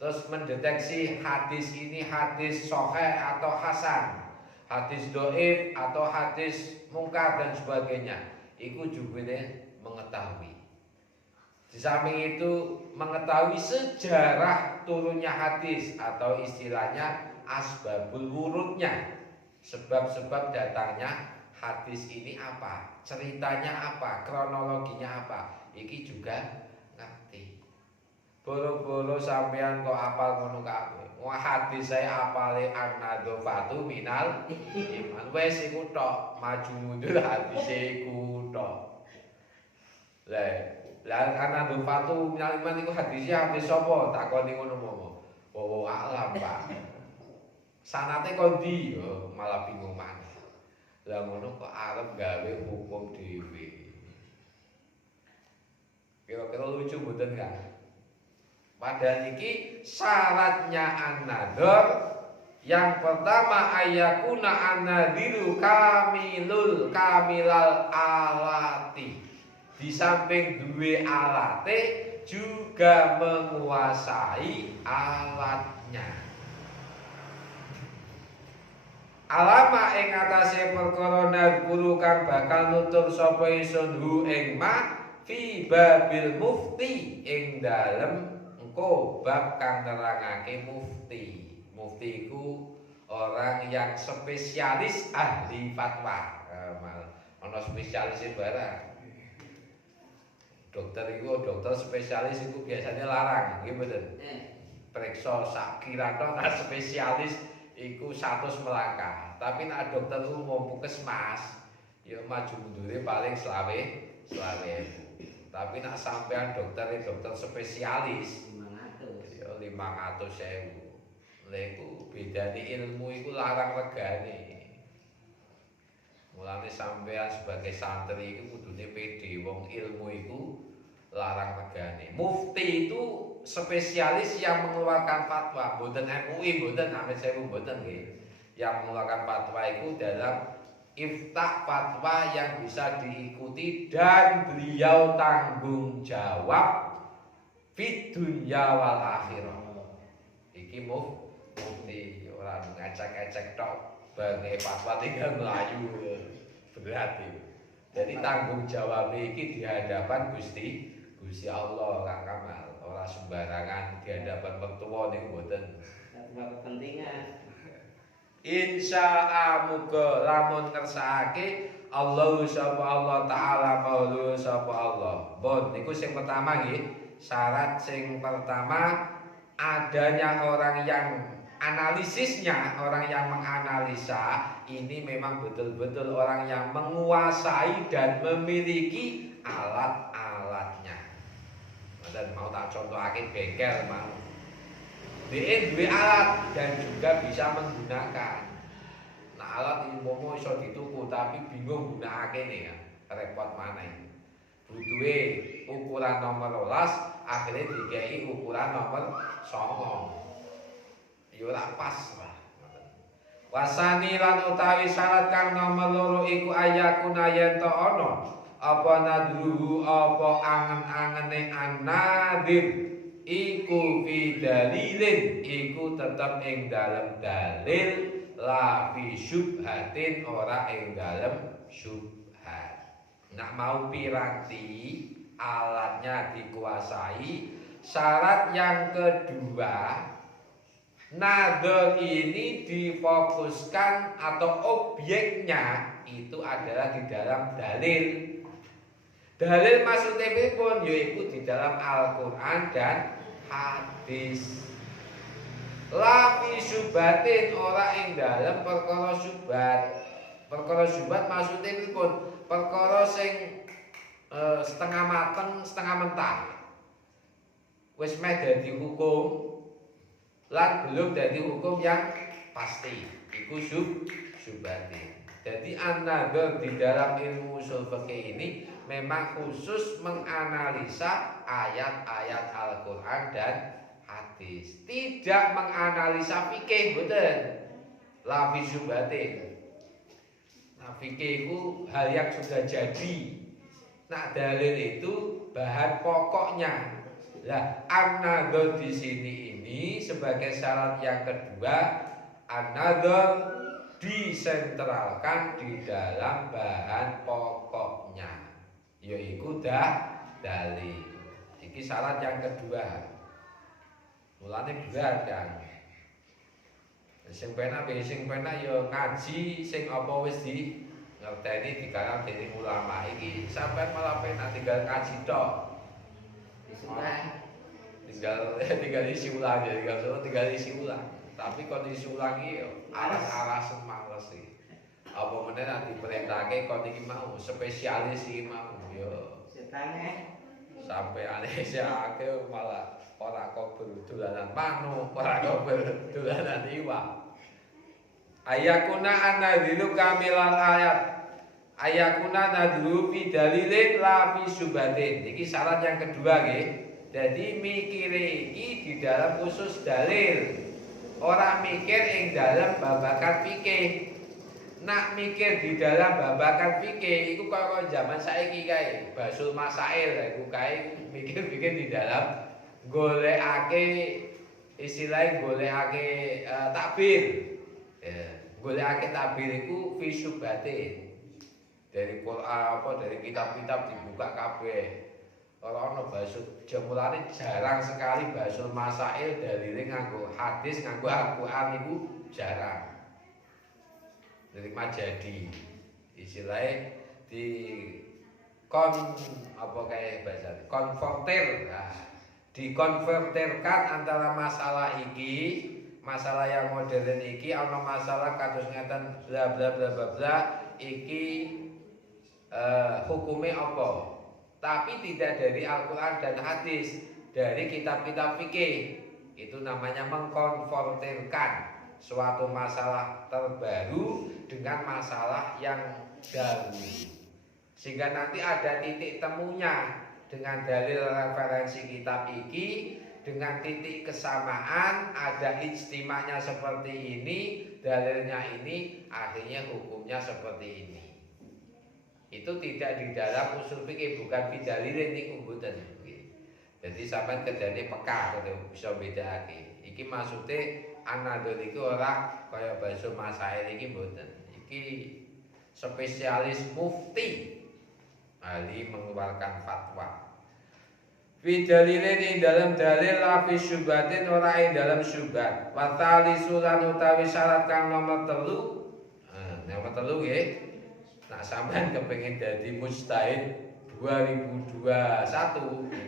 Terus mendeteksi hadis ini hadis sahih atau hasan, hadis dhaif atau hadis mungkar dan sebagainya. Iku juga mengetahui. Di samping itu mengetahui sejarah turunnya hadis atau istilahnya asbabul wurudnya, sebab-sebab datangnya hadis ini apa, ceritanya apa, kronologinya apa. Iki juga ngerti. Boro-boro sampean kok apal ngono kabeh. Wah hadis saya apale an-nadhafatu minal iman. Wes iku tok, maju mundur hadis iku tok. Lah an-nadhafatu minal iman iku hadisnya hadis sapa? Takoni ngono momo. Oh alam, Pak. Sanate kondi yo malah bingung maneh. Lah ngono kok arep gawe hukum dhewe. Kira-kira lucu mboten kan? Padahal iki syaratnya an-nadhar yang pertama ayakuna an-nadhiru kamilal alati. Di samping duwe alate juga menguasai alatnya. Alama ing atase perkara nadhuru kang bakal nutur sapa ingsun hu ing ma fi babil mufti ing dalem engko bab kang nerangake mufti. Mufti iku orang yang spesialis ahli fatwa. Ana spesialis barang. Dokter iku dokter spesialis iku biasanya larang, nggih mboten. Periksa sak kirana spesialis iku 100 melangkah. Tapi nek dokter umum puskesmas ya maju mundure paling selawe. Tapi nek sampean dokter spesialis 500. Ya 500.000. Lha iku bedane ilmu iku larang regane. Mulane sampean sebagai santri iku kudune pede wong ilmu iku larang regane. Mufti itu spesialis yang mengeluarkan fatwa, mboten MUI, mboten Amit Sewu, mboten nggih. Yang mengeluarkan fatwa itu dalam iftah fatwa yang bisa diikuti dan beliau tanggung jawab fid dunya wal akhirah. Iki mufti ora ngacak-acak tok, bagi fatwa tinggal melayu berat iki. Jadi tanggung jawab iki di hadapan Gusti Allah Kang Kamal. Ora sembarangan di hadapan mertua niku mboten. Kepentingan. Insyaallah muga lamun ngersakake Allah Taala maulu sapa Allah. Bon niku sing pertama nggih. Syarat sing pertama adanya orang yang analisisnya, orang yang menganalisa ini memang betul-betul orang yang menguasai dan memiliki alat-alatnya. Dan mau tak contohake bengkel mau. Dia duwe alat dan juga bisa menggunakan. Nah alat ini mau iso dituku tapi bingung gunakake nih ya. Repot mana ini. Butuhe ukuran nomor 12 akhirnya dikei ukuran nomor 9. Ya ora pas lah. Wasani lan utawi syarat kang nomor loro iku ayakuna yen to ana apa nadruhu apa angen-angene an-nadhir iku fi dalilin iku tetep ing dalem dalil la fi syubhatin ora ing dalem syubhat. Nak mau piranti alatnya dikuasai. Syarat yang kedua, nadhar ini difokuskan atau objeknya itu adalah di dalam dalil. Dalil maksudnya pun yaitu di dalam Al-Quran dan hadis. La fi syubhatin ora ing dalam perkara syubhat. Perkara syubhat maksudnya pun perkara sing setengah mateng, setengah mentah. Wis meh dadi hukum lan belum dari hukum yang pasti. Iku syubhatin. Jadi an-nadhar di dalam ilmu usul fikih ini memang khusus menganalisa ayat-ayat Al-Qur'an dan hadis. Tidak menganalisa fikih, betul. La fi syubhatin. Nah, fikih itu hal yang sudah jadi. Nah, dalil itu bahan pokoknya. Lah, an-nadhar di sini ini sebagai syarat yang kedua, an-nadhar disentralkan di dalam bahan pokoknya, yaitu dalil. Ini syarat yang kedua. Mulane berat kan. Sing penak yo ngaji sing apa wis di ngerteni dikarang dening ulama iki sampai malah penak tinggal ngaji tok. Tinggal isi ulang ya, tinggal isi ulang. Tapi kondisi ulang iki yo aras males iki. Apa meneh nanti perintahke kon iki mau spesialis iki mau yo. Setane sampai aneh akeh malah ora kok dolanan manuk, ora kok dolanan iwak. Ayakuna anadhilu kamilal ayat. Ayakuna nadhilu fi dalilin la fi syubhatin. Iki syarat yang kedua nggih. Jadi mikire iki di dalam khusus dalil. Orang mikir ing dalam babakan fikih. Nak mikir di dalam babakan fikih iku kaya zaman saiki kae, basul masail iku kae mikir-mikir di dalam golekake istilahnya golekake takbir. Ya, golekake takbir iku fi syubhatin. Dari Quran apa dari kitab-kitab dibuka kabeh. Ora ana basul jemulane jarang sekali basul masail dalile nganggo hadis nganggo Al-Qur'an iku jarang. Dari majadi istilahnya di apa kayak bahasa konvertir, nah, dikonvertirkan antara masalah iki masalah yang modern iki ana masalah kados ngeten bla bla bla bla bla iki hukumnya apa, tapi tidak dari Al-Quran dan hadis, dari kitab-kitab fikih. Itu namanya mengkonvertirkan suatu masalah terbaru dengan masalah yang dahulu, sehingga nanti ada titik temunya dengan dalil referensi kitab iki, dengan titik kesamaan, ada ijtimanya seperti ini, dalilnya ini, akhirnya hukumnya seperti ini. Itu tidak di dalam usul fikih, bukan bidalilin niku mboten. Jadi sampean kedane peka bisa bedakake. Iki maksude anadol iku ora kaya basul masail iki mboten. Iki spesialis mufti ahli mengeluarkan fatwa. Bidalilin ing dalam dalil la fi syubhatin ora ing dalam syubhat. Wa talisulan utawi syarat kang nomor 3. Nomor 3 nggih. Nah, sampean kepengin dadi mujtahid 2021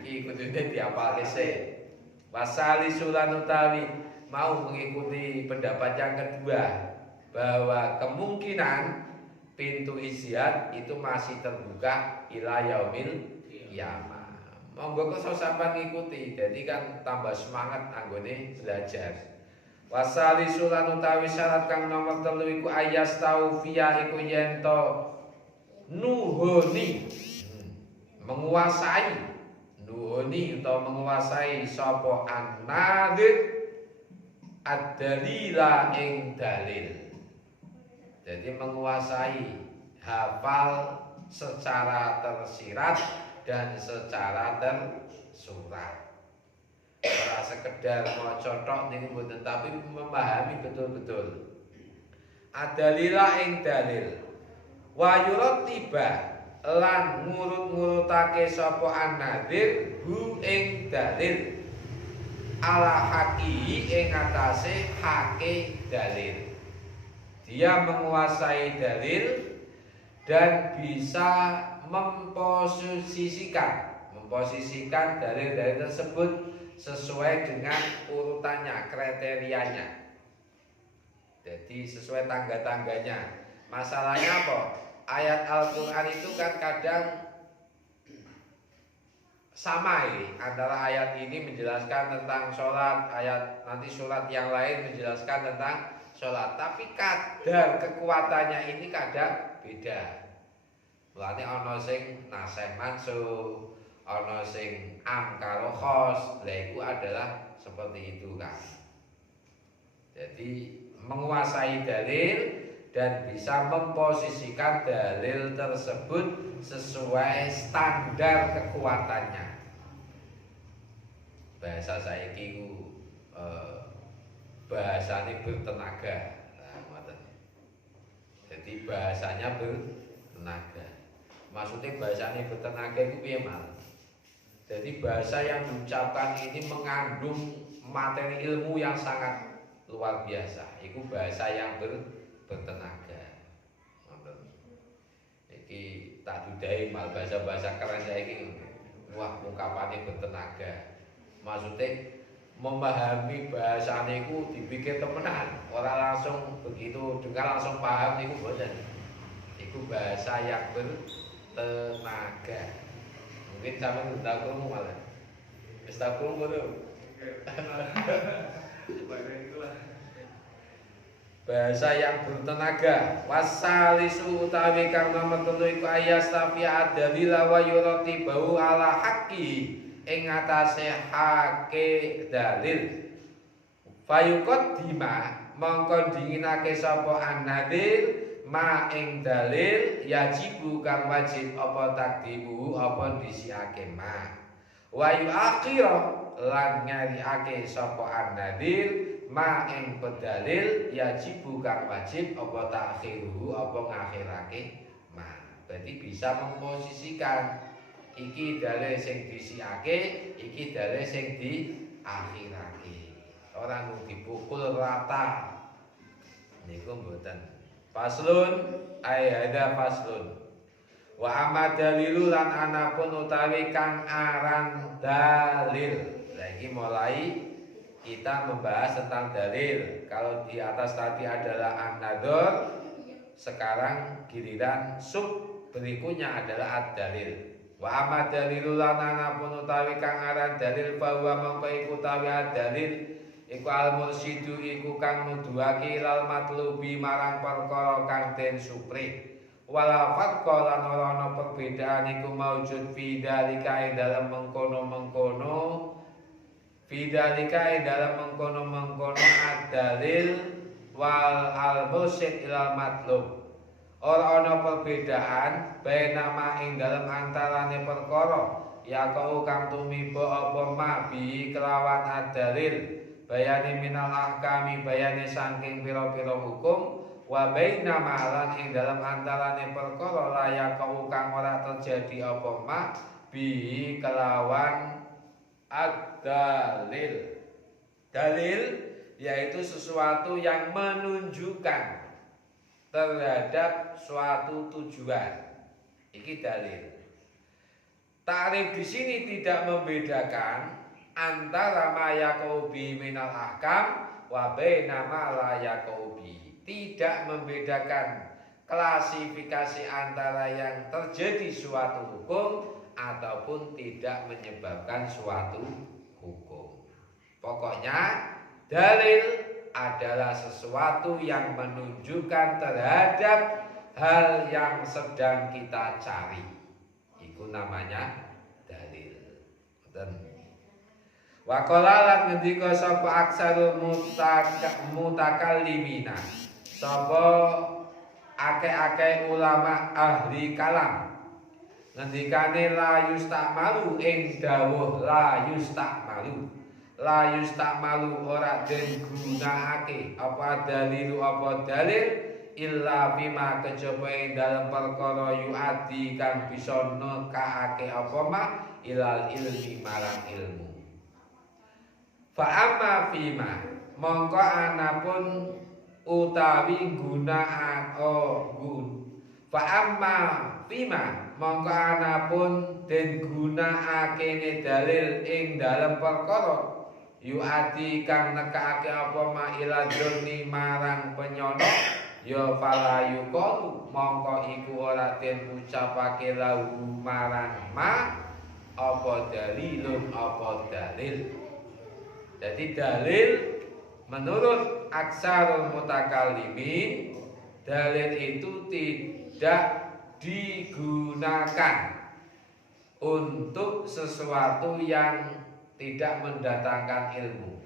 iki kudune diapalke sik. Wasali sulan utawi mau mengikuti pendapat yang kedua bahwa kemungkinan pintu ijtihad itu masih terbuka ila yaumil qiyamah. Monggo kok sampean ngikuti, jadi kan tambah semangat anggone belajar. Wasali sulan utawi syarat kang nomor 3 iku ayas taufiya iku yen to nuhoni menguasai nuhoni atau menguasai sapa an-nadhir ad-dalila ing dalil. Jadi menguasai hafal secara tersirat dan secara tersurat. Ora sekedar maca tok niku mboten, tapi memahami betul-betul. Adalila ing dalil. Wa yurattiba lan ngurut-ngurutake sapa an-nadhir hu ing dalil. Ala haqi ing atase hake dalil. Dia menguasai dalil dan bisa memposisikan dalil-dalil tersebut sesuai dengan urutannya, kriterianya. Jadi sesuai tangga-tangganya. Masalahnya apa? Ayat Al-Quran itu kan kadang sama ini antara ayat ini menjelaskan tentang sholat, ayat nanti surat yang lain menjelaskan tentang sholat, tapi kadar kekuatannya ini kadang beda. Mulane ana sing nasih mansuh, ana sing am karo khos. Lah iku adalah seperti itu kan. Jadi menguasai dalil dan bisa memposisikan dalil tersebut sesuai standar kekuatannya. Bahasa saiki ku bahasane bertenaga. Nah, ngoten. Jadi bahasanya bertenaga. Maksudnya bahasanya bertenaga itu piye, Mas? Jadi bahasa yang diucapkan ini mengandung materi ilmu yang sangat luar biasa. Itu bahasa yang bertenaga. Iki tak dudai mal bahasa-bahasa keren saiki. Wah, ungkapannya bertenaga. Maksudnya memahami bahasane iku dipikir temenan, ora langsung begitu dengar langsung paham niku mboten. Iku bahasa yang bertenaga. Mungkin sampeyan udah krungu malah. Wis tak krungu lho. Bahasa yang bertenaga. Wasalisu utawi kang nomor 3 iku ayastafi adalila wa yurati bau ala haqqi ing atase hake dalil. Fayuqad dima mongko dinginake sapa an-nadil ma ing dalil yajibu kang wajib apa takdimu apa disiake ma. Wa yuakhira lan nyariake sapa an-nadil ma ing pedalil yajibu kang wajib apa takhiru apa ngakhirake ma. Berarti bisa memposisikan iki dalil sing disiake, iki dalil sing diakhirake. Ora mung dipukul rata. Niku mboten. Faslun ayada faslun. Wa amma dalilu lan anapun utawi kang aran dalil. Lagi mulai kita membahas tentang dalil. Kalau di atas tadi adalah an-nadhar, sekarang giliran sub berikutnya adalah ad-dalil. Wa amma dalilu lan anapun utawi kang aran dalil bahwa mongko iku utawi dalil iku al-mursyidu iku kang nuduhake ilal matlubi marang perkara kang den supri. Wala farqa lan ora ana perbedaan iku maujud fi dalika ing dalem mengkono-mengkono fi dalika ing dalem mengkono-mengkono ad-dalil wal al-mursyid ilal matlub. Ora ana perbedaan bainama ing dalem antarane perkara ya kau kang tumiba apa ma bi kelawan ad-dalil bayane minal ahkami bayane saking pira-pira hukum wa bainama lan ing dalem antarane perkara la kau kang ora terjadi apa ma bi kelawan ad-dalil. Dalil yaitu sesuatu yang menunjukkan terhadap suatu tujuan. Iki dalil. Ta'rif di sini tidak membedakan antara ma yaqobi minal ahkam wa baina ma la yaqobi. Tidak membedakan klasifikasi antara yang terjadi suatu hukum ataupun tidak menyebabkan suatu hukum. Pokoknya dalil adalah sesuatu yang menunjukkan terhadap hal yang sedang kita cari. Itu namanya dalil. Wa qala lan ngendika sapa aksarul mutakallimina. Sapa akeh-akeh ulama ahli kalam. Ngendikane la yustamalu ing dawuh la yustamalu. La yustamalu ora den gunakake apa dalilu apa dalil illa bima kejaba ing dalem perkara yu'addi kang bisa nekake apa ma ilal ilmi marang ilmu. Fa amma fima mongko anapun utawi fa amma fima mongko anapun den gunakake dalil ing dalem perkara yu'ati kang nekake apa ma ila dzonni marang penyono ya fala yuqalu mongko iku ora den ucapake lahu marang ma apa dalilun apa dalil. Jadi dalil menurut aksarul mutakallimin, dalil itu tidak digunakan untuk sesuatu yang tidak mendatangkan ilmu.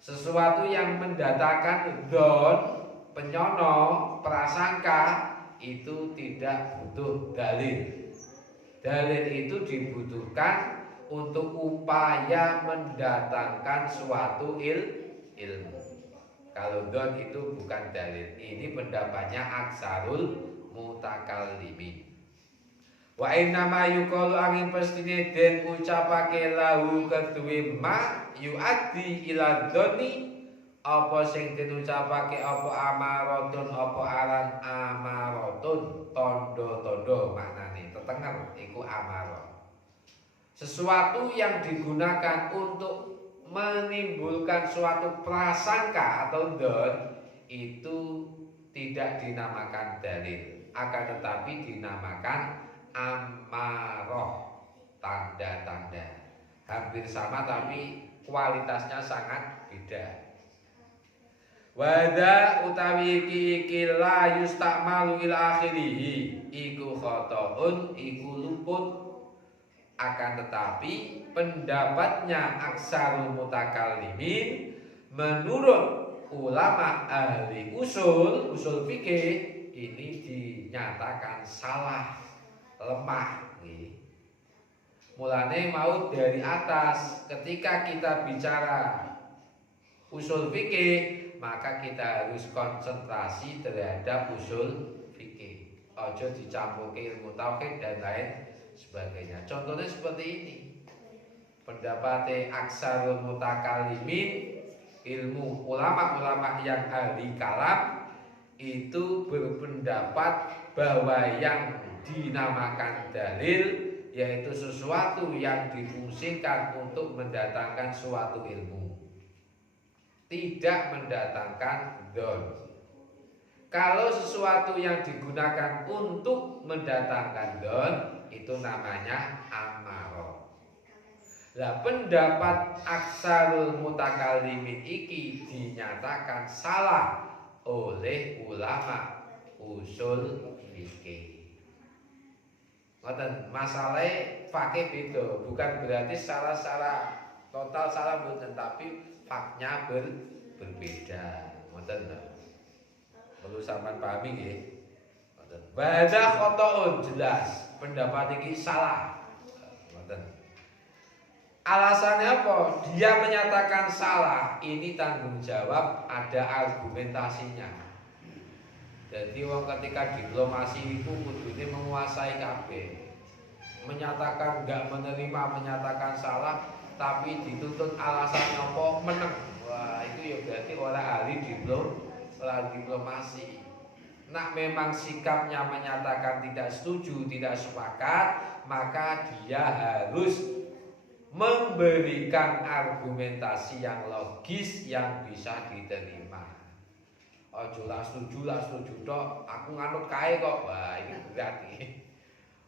Sesuatu yang mendatangkan don, penyono, prasangka itu tidak butuh dalil. Dalil itu dibutuhkan untuk upaya mendatangkan suatu ilmu. Kalau don itu bukan dalil. Ini pendapatnya aksarul mutakallimin. Wa inna ma yuqalu angin pestine den ucapake lahu kedue ma yuaddi ila dhoni, apa sing den ucapake apa amaratun apa aran amaratun, tondo-tondo maknane tetenger iku amarah. Sesuatu yang digunakan untuk menimbulkan suatu prasangka atau don itu tidak dinamakan dalil, akan tetapi dinamakan amaroh, tanda-tanda. Hampir sama tapi kualitasnya sangat beda. Wada utawi iki la yustamalu ila akhirih iku khotoun iku luput. Akan tetapi pendapatnya aksarul mutakallimin, menurut ulama ahli usul fikih ini dinyatakan salah, lemah. Mulane mau dari atas, ketika kita bicara usul fikih maka kita harus konsentrasi terhadap usul fikih. Ojo dicampurke ilmu tauhid dan lain sebagainya. Contohnya seperti ini. Pendapat aksarul mutakallimin, ilmu ulama-ulama yang ahli kalam itu berpendapat bahwa yang dinamakan dalil yaitu sesuatu yang difungsikan untuk mendatangkan suatu ilmu, tidak mendatangkan don. Kalau sesuatu yang digunakan untuk mendatangkan don itu namanya amarah. Lah pendapat aksarul mutakallimin iki dinyatakan salah oleh ulama usul fikih. Ngoten, masalahnya fakih beda, bukan berarti secara total salah mboten, tapi faknya berbeda. Ngoten. Perlu sampean pahami nggih. Ngoten. Bahasa khotoun jelas, pendapat iki salah. Ngoten. Alasannya apa? Dia menyatakan salah, ini tanggung jawab, ada argumentasinya. Jadi wong ketika diplomasi itu kudune menguasai kabeh. Menyatakan enggak menerima, menyatakan salah, tapi dituntut alasannya apa meneng. Wah, itu ya berarti orang ahli diplomasi. Nak memang sikapnya menyatakan tidak setuju, tidak sepakat, maka dia harus memberikan argumentasi yang logis yang bisa diterima. Ojo lah setuju tok, aku nganut kae kok. Wah, ini berarti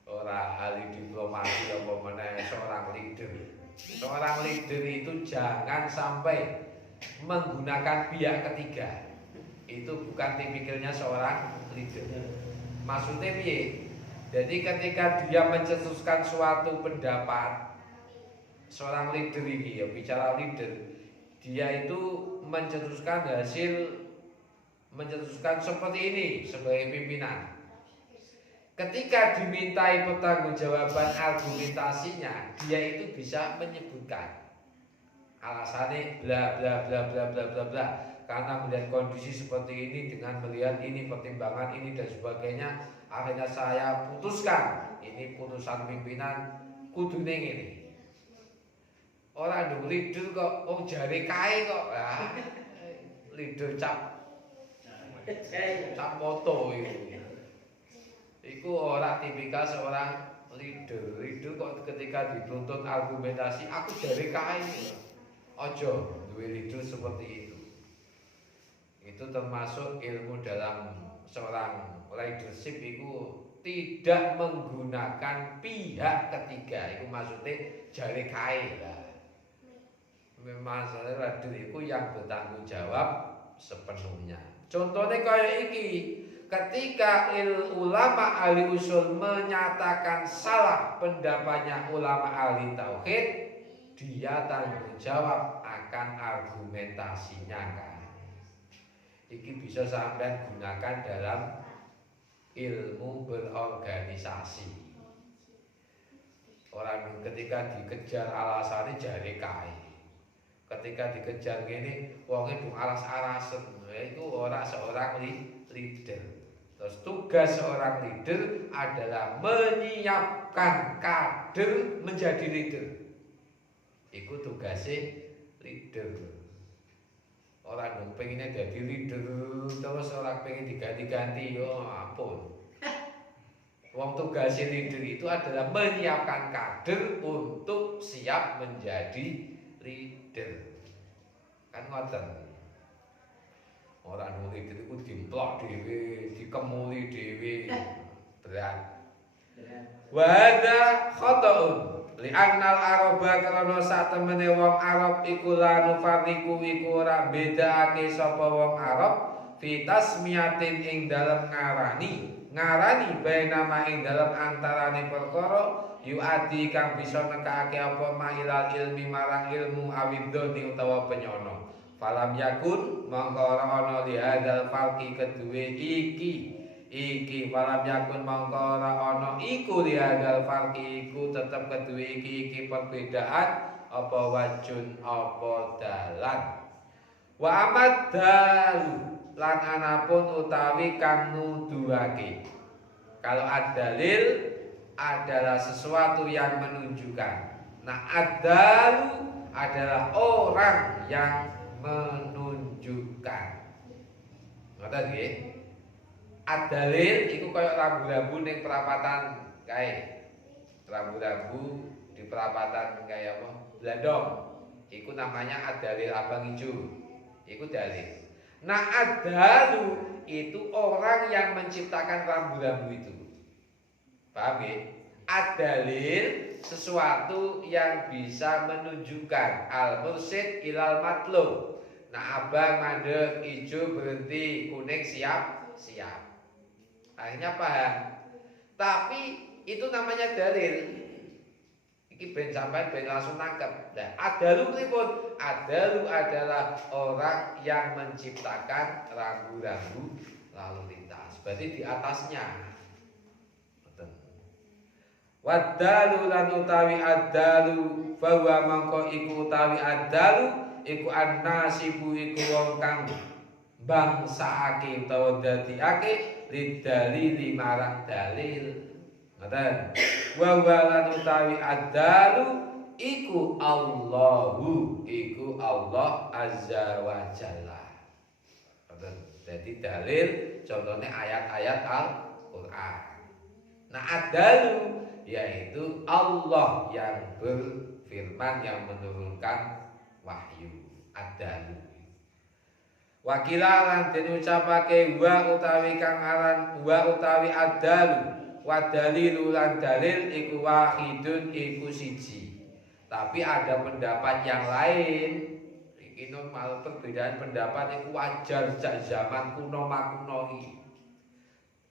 orang ahli diplomasi apa meneh seorang leader. Seorang leader itu jangan sampai menggunakan pihak ketiga. Itu bukan tipikalnya seorang leader. Maksudnya piye? Jadi ketika dia mencetuskan suatu pendapat, seorang leader ini ya bicara leader, dia itu mencetuskan seperti ini sebagai pimpinan. Ketika dimintai pertanggungjawaban argumentasinya, dia itu bisa menyebutkan alasannya bla bla bla bla bla bla bla, karena melihat kondisi seperti ini, dengan melihat ini, pertimbangan ini dan sebagainya, akhirnya saya putuskan ini putusan pimpinan kudune ngene. Orang ndung leader kok jare kae kok. Nah, leader cap moto itu. Iku ora tipikal seorang leader. Leader kok ketika dituntut argumentasi, aku jare kae. Ojo duwe leader seperti itu. Itu termasuk ilmu dalam seorang leadership itu tidak menggunakan pihak ketiga. Itu maksudnya jari kae lah. Masalah radul itu yang bertanggung jawab sepenuhnya. Contohnya kayak iki, ketika ulama ahli usul menyatakan salah pendapatnya ulama ahli tauhid, dia tanggung jawab akan argumentasinya kan. Iki bisa sampai gunakan dalam ilmu berorganisasi. Orang ketika dikejar alasannya jari kae. Ketika dikejar gini, wongnya dung aras-arasen, itu orang seorang leader. Terus tugas seorang leader adalah menyiapkan kader menjadi leader. Itu tugasnya leader. Orang dung pengennya jadi leader, terus orang pengen diganti-ganti, oh ampun. Wong tugasnya leader itu adalah menyiapkan kader untuk siap menjadi leader. Kan ngoten. Ora leader iku dimplok dhewe, dikemuli dhewe. Berat. Wa hadza khata'un li annal araba karena satemene wong Arab iku la nufarriqu iku ora bedakake sapa wong Arab fi tasmiyatin ing dalem ngarani bainama ing dalem antarane perkara yu'adi kang bisa nekake apa mailal ilmi marang ilmu awidoni utawa penyono. Falam yakun mongko ora ana li hadzal falqi keduwe iki falam yakun mongko ora ana iku li hadzal falqi iku tetep keduwe iki perbedaan apa wajun apa dalan. Wa amad dalu lan anapun utawi kang nuduhake. Kalau ad-dalil adalah sesuatu yang menunjukkan. Nah, ad-dalu adalah orang yang menunjukkan. Ngoten nggih. Ad-dalil iku kaya rambu-rambu ning perapatan kae. Rambu-rambu di perapatan kaya apa? Blandong. Iku namanya ad-dalil abang ijo. Iku dalil. Nah, ad-dalu itu orang yang menciptakan rambu-rambu itu. Paham ya? Ad-dalil sesuatu yang bisa menunjukkan al-mursyid ilal matlub. Nah, abang mandek, hijau berhenti, kuning siap. Akhirnya paham. Tapi itu namanya dalil. Iki ben sampean ben langsung nangkep. Nah, adalu pripun? Adalu adalah orang yang menciptakan rambu-rambu lalu lintas. Berarti di atasnya. Wadalu lan utawi adalu bahwa mangko iku utawi adalu iku annasibu iku wong kang bangsake utawa dadiake lidalili marang dalil. Ngoten. Wa lan utawi adalu iku Allahu iku Allah azza wa jalla. Ngoten. Dadi dalil contohnya ayat-ayat Al-Qur'an. Nah, adalu yaitu Allah yang berfirman yang menurunkan wahyu. Adalu. Wakilalan den ucapake wa utawi kang aran wa utawi adalu. Wa dalilu lan dalil iku wahidun iku siji. Tapi ada pendapat yang lain. Iki normal perbedaan pendapat iku wajar sejak zaman kuno makuno iki.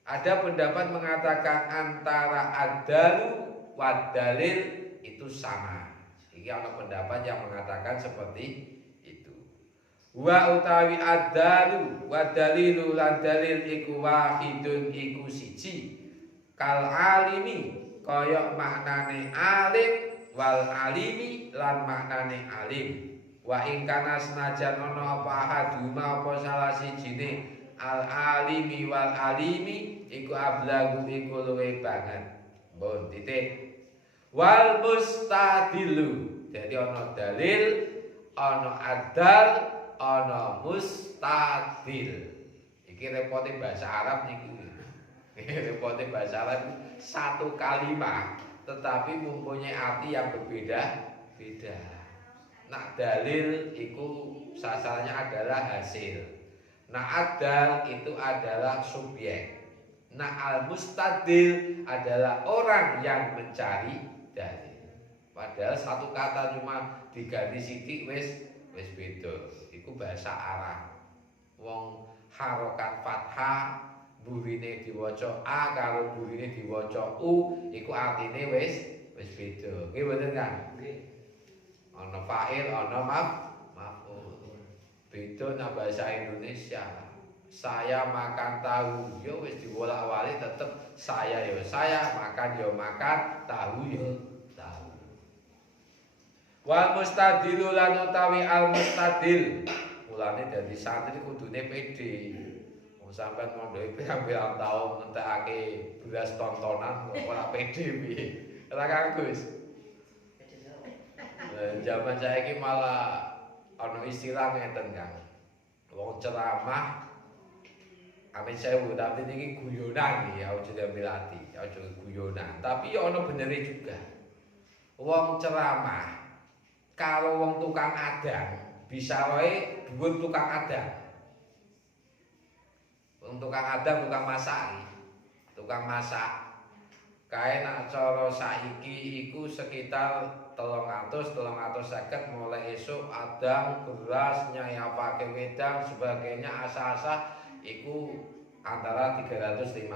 Ada pendapat mengatakan antara adalu wa dalil itu sama. Iki ada pendapat yang mengatakan seperti itu. Wa utawi adalu wa dalilu lan dalil iku wahidun iku siji. Kal alimi kaya maknane alim wal alimi lan maknane alim. Wa ing kana senajan ana apa ahaduma apa salah sijine al alimi wal alimi iku ablagu iku luwe banget. Mbon titik. Wal mustadilu. Jadi ana dalil, ana adal, ana mustadil. Iki repote bahasa Arab niki. Repote bahasa Arab satu kalimat tetapi mempunyai arti yang berbeda-beda. Nah, dalil itu sasarannya adalah hasil. Nah, adal itu adalah subjek. Nah al-mustadil adalah orang yang mencari dalil. Padahal satu kata cuma diganti sithik wis beda. Iku bahasa Arab. Wong harokat fathah burine diwaca a karo burine diwaca u iku artine wis beda. Nggih mboten kan? Ana fa'il, ana maf'ul. Beda nang bahasa Indonesia. Saya makan tahu, ya wis diwolak-walik tetep saya ya saya, makan ya makan, tahu ya tahu. Wal mustadilu lan utawi al mustadil. Mulane dadi santri kudune pede. Wong sampean mondhoke pirang-pirang taun ngentekake beras tontonan ora pede piye. Ora Kang Gus. Zaman saiki malah ana istilah ngeten Kang. Wong ceramah amin sewu tapi niki guyonan ya aja diambil hati, aja guyonan. Tapi ya ana benere juga. Wong ceramah karo wong tukang adang bisa wae dhuwur tukang adang. Wong tukang adang tukang masak. Tukang masak. Kae nak cara saiki iku sekitar 300-350 mulai esuk adang beras nyayapake wedang sebagainya asa-asa iku antara 350.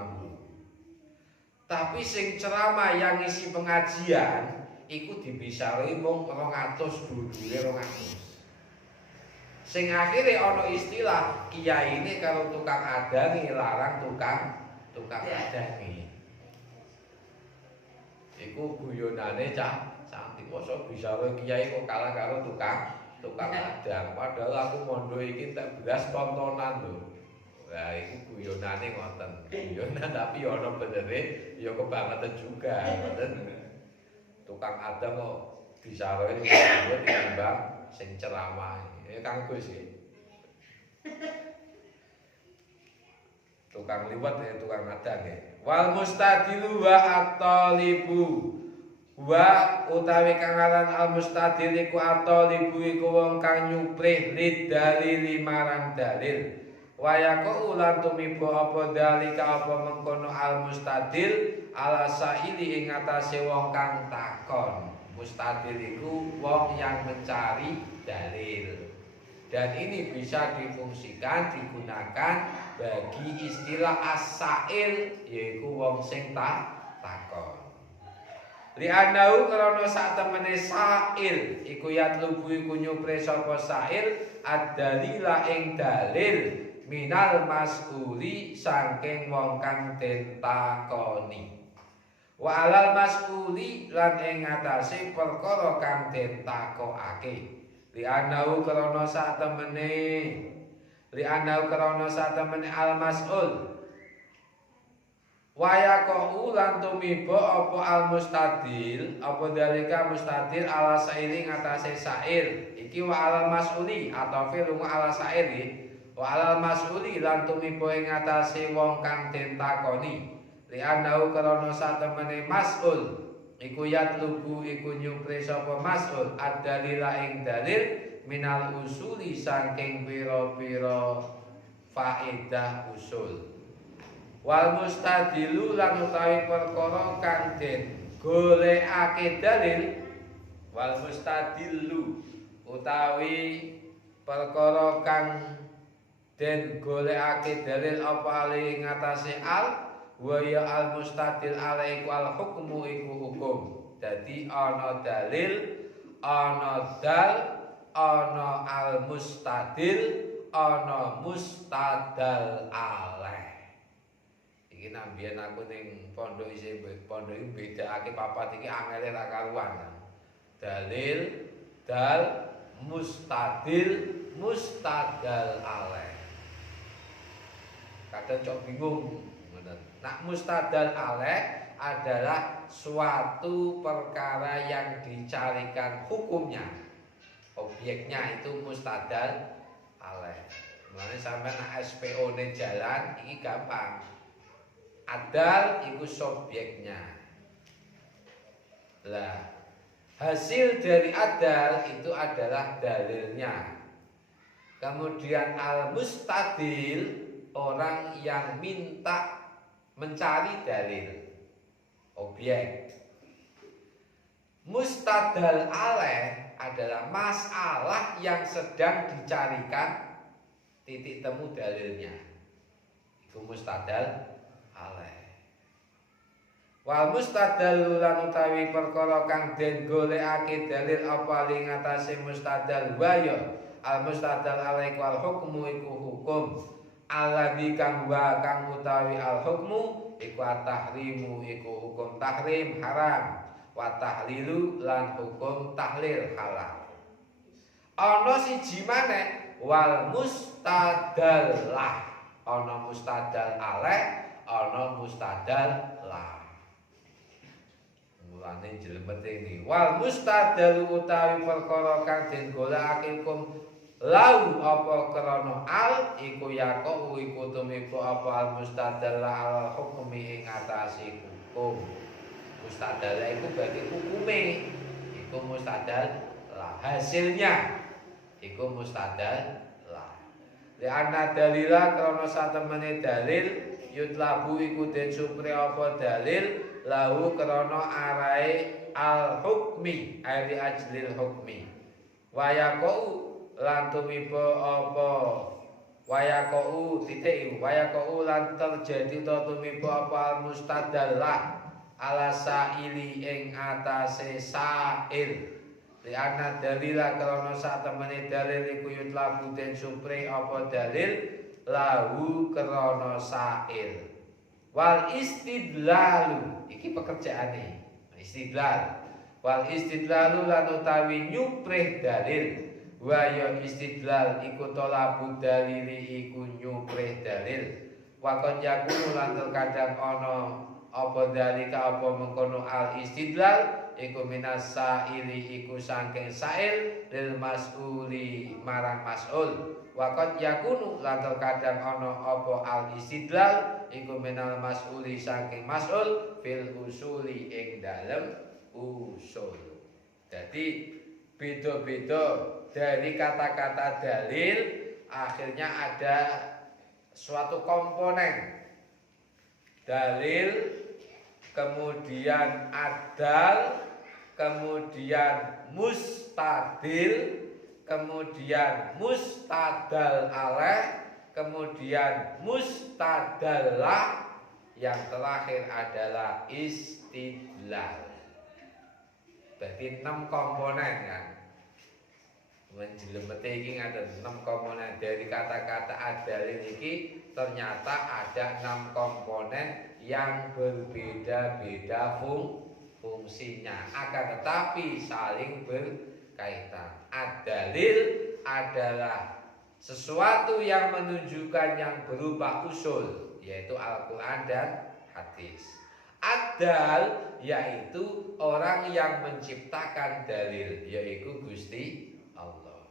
Tapi sing ceramah yang ngisi pengajian iku dibisari mung 200 dulure 200. Sing akhire ana istilah kiyaine karo tukang adangi larang tukang adangi. Iku guyonane cantik mosok bisare kiai kok kalah karo tukang adang. Padahal aku mondho iki tak beras tontonan lho. Lah iku guyonane ngoten. Guyonan tapi ya ana benere ya kebangetan juga, ngoten. Tukang adang kok bisare luwih timbang sing ceramah. Ya Kang Gus iki. Tukang liwat ya tukang adang ya. Wal mustadilu wa at-talibu. Wa utawi kang aran al mustadil iku at-talibu iku wong kang nyuprih lidalil marang dalil. Wayako ulan tumibo apa dalika apa mengkono al mustadil ala saili ing atase wong kang takon. Mustadil iku wong yang mencari dalil. Dan ini bisa difungsikan, digunakan bagi istilah as-sa'il yaitu wong sing takon. Li'annahu karena sak temene sa'il iku yatlubu iku nyupre sapa sa'il ad-dalila ing dalil minal mas'uli saking wong kang den takoni. Wa alal mas'uli lan ing atase perkara kang den takokake. Li'annahu karana sak temene al-mas'ul wayaqau lan tumiba apa al-mustadil apa dalika mustadil ala sairi ngatasé sa'ir iki wa alal mas'uli atafe lunga ala sa'ir wa alal mas'uli lan tumiba ing ngatasé wong kang den takoni li'annahu karana sak temene mas'ul iku yatlubu iku nyupre sapa mas'ul ad-dalila ing dalil minal usuli saking pira-pira faedah usul. Wal mustadilu lan utawi perkara kang den golekake dalil. Wal mustadilu utawi perkara kang den golekake dalil apa ali ing atase al wa ya al mustadil alaiku al hukmu iku hukum. Dadi ana dalil, ana dal, ana al mustadil, ana mustadal alaih. Iki nambiyen aku ning pondok iki bedakake papat iki angele ra karuan. Dalil, dal, mustadil, mustadal alaih. Kadang cok bingung. Nah, mustadal alaih adalah suatu perkara yang dicarikan hukumnya. Objeknya itu mustadal alaih. Mulane sampean nak SPO ne jalan iki gampang. Adal iku subjeknya. Lah, hasil dari adal itu adalah dalilnya. Kemudian al-mustadil orang yang minta mencari dalil objek. Mustadal alaih adalah masalah yang sedang dicarikan titik temu dalilnya. Itu mustadal alaih. Wal mustadal lan utawi perkara kang den golekake dalil apa ing atase mustadal waya al mustadal alaih wal hukmu iku hukum alladzi kang wa kang utawi al hukmu iku tahrimu iku hukum tahrim haram wa tahlilu lan hukum tahlil halal. Ana siji maneh wal mustadal lah, ana mustadal alaih, ana mustadal lah. Mulane jlemet iki wal mustadal utawi perkara kang den golekake hukum lau apa krana al iku yaqau iku tumiba apa al mustadal al hukmi ing atase hukum. Mustadal iku berarti hukume, iku mustadal lah hasilnya, iku mustadal lah. Li'anna dalila krana satemene dalil yutlabu iku den supre apa dalil lahu krana arahe al hukmi ari ajlil hukmi. Wayaqau lan tumiba apa wayaqau titik wayaqau lan terjadi ta tumiba apa al mustadallah ala sa'ili ing atase sa'il. Li'anna dalila krana satemene dalil iku yutlabu den supre apa dalil lahu krana sa'il. Wal istidlalu iki pekerjaane istidlal. Wal istidlalu lan utawi nyuprih dalil wa ya istidlal iku talabu dalili iku nyuprih dalil. Wa kon yakunu lan terkadang ana apa dalika apa mengkono al istidlal iku minas sa'ili iku saking sa'il lil mas'uli marang mas'ul. Wa qad yakunu lan terkadang ana apa al istidlal iku minal mas'uli saking mas'ul fil usuli ing dalem usul. Jadi beda-beda dari kata-kata dalil akhirnya ada suatu komponen dalil, kemudian adal, kemudian mustadil, kemudian mustadal alaih, kemudian mustadallah, yang terakhir adalah istidlal. Berarti 6 komponen kan. Menjelemete iki ngaten 6 komponen dari kata-kata adalil iki ternyata ada 6 komponen yang berbeda-beda fungsinya, akan tetapi saling berkaitan. Ad-dalil adalah sesuatu yang menunjukkan yang berupa usul, yaitu Al-Quran dan hadis. Ad-dal yaitu orang yang menciptakan dalil, yaitu Gusti Allah.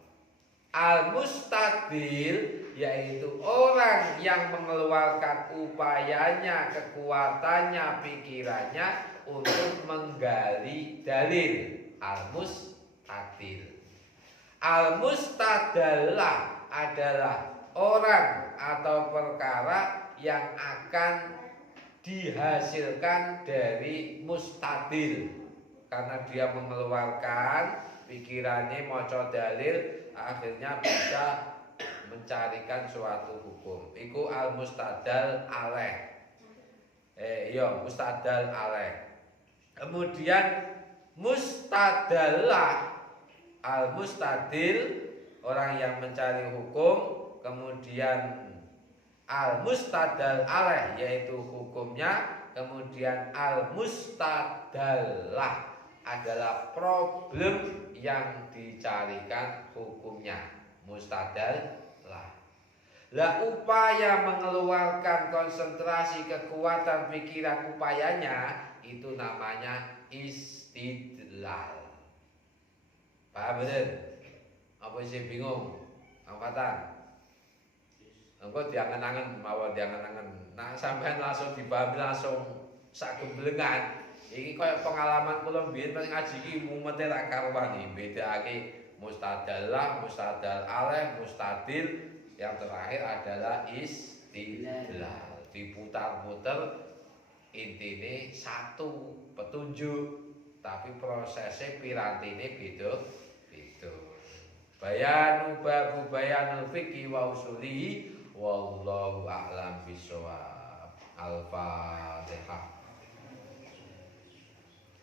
Al-mustadil yaitu orang yang mengeluarkan upayanya, kekuatannya, pikirannya untuk menggali dalil. Al-mustadil. Al-mustadallah adalah orang atau perkara yang akan dihasilkan dari mustadil, karena dia mengeluarkan pikirannya, maca dalil, akhirnya bisa mencarikan suatu hukum. Iku al-mustadal alaih. Mustadal alaih. Kemudian mustadallah, al-mustadil, orang yang mencari hukum. Kemudian al-mustadal alaih, yaitu hukumnya. Kemudian al-mustadallah adalah problem yang dicarikan hukumnya. Mustadal lah, upaya mengeluarkan konsentrasi kekuatan pikiran upayanya itu namanya istidlal. Paham betul? Apa sih bingung? Angkatan? Engko diangen-angen mawon diangen-angen. Nah, sampean langsung dipahami langsung sak gemblengan. Iki koyo pengalaman kula mbiyen pas ngaji iki mumete ra karuan iki. Bedakake mustadallah, mustadal alaih, mustadil. Yang terakhir adalah istidlal. Diputar-putar intine satu petunjuk, tapi prosesnya pirantine beda-beda. Bayanu babu bayanul fikhi wa usuli wallahu a'lam bishawab. Al-Fatihah.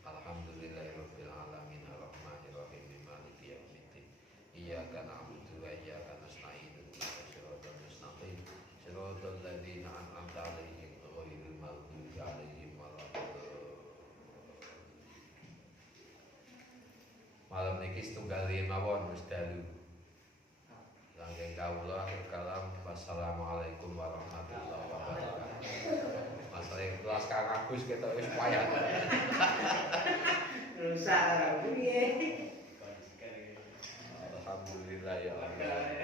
Alhamdulillahirabbil alamin arrahmanir rahim maliki yaumiddin. Iyyaka na'budu wa iyyaka nasta'in ihdinas siratal mustaqim siratal ladzina an'amta 'alaihim ghairil maghdubi 'alaihim waladdallin. Malam niki setunggal yen mawon wis dalu. Langkeng kawula akhir kalam. Wassalamualaikum warahmatullahi wabarakatuh. Masalah kelas Kang Agus ketok wis payah. Rusak piye? Alhamdulillah ya Allah.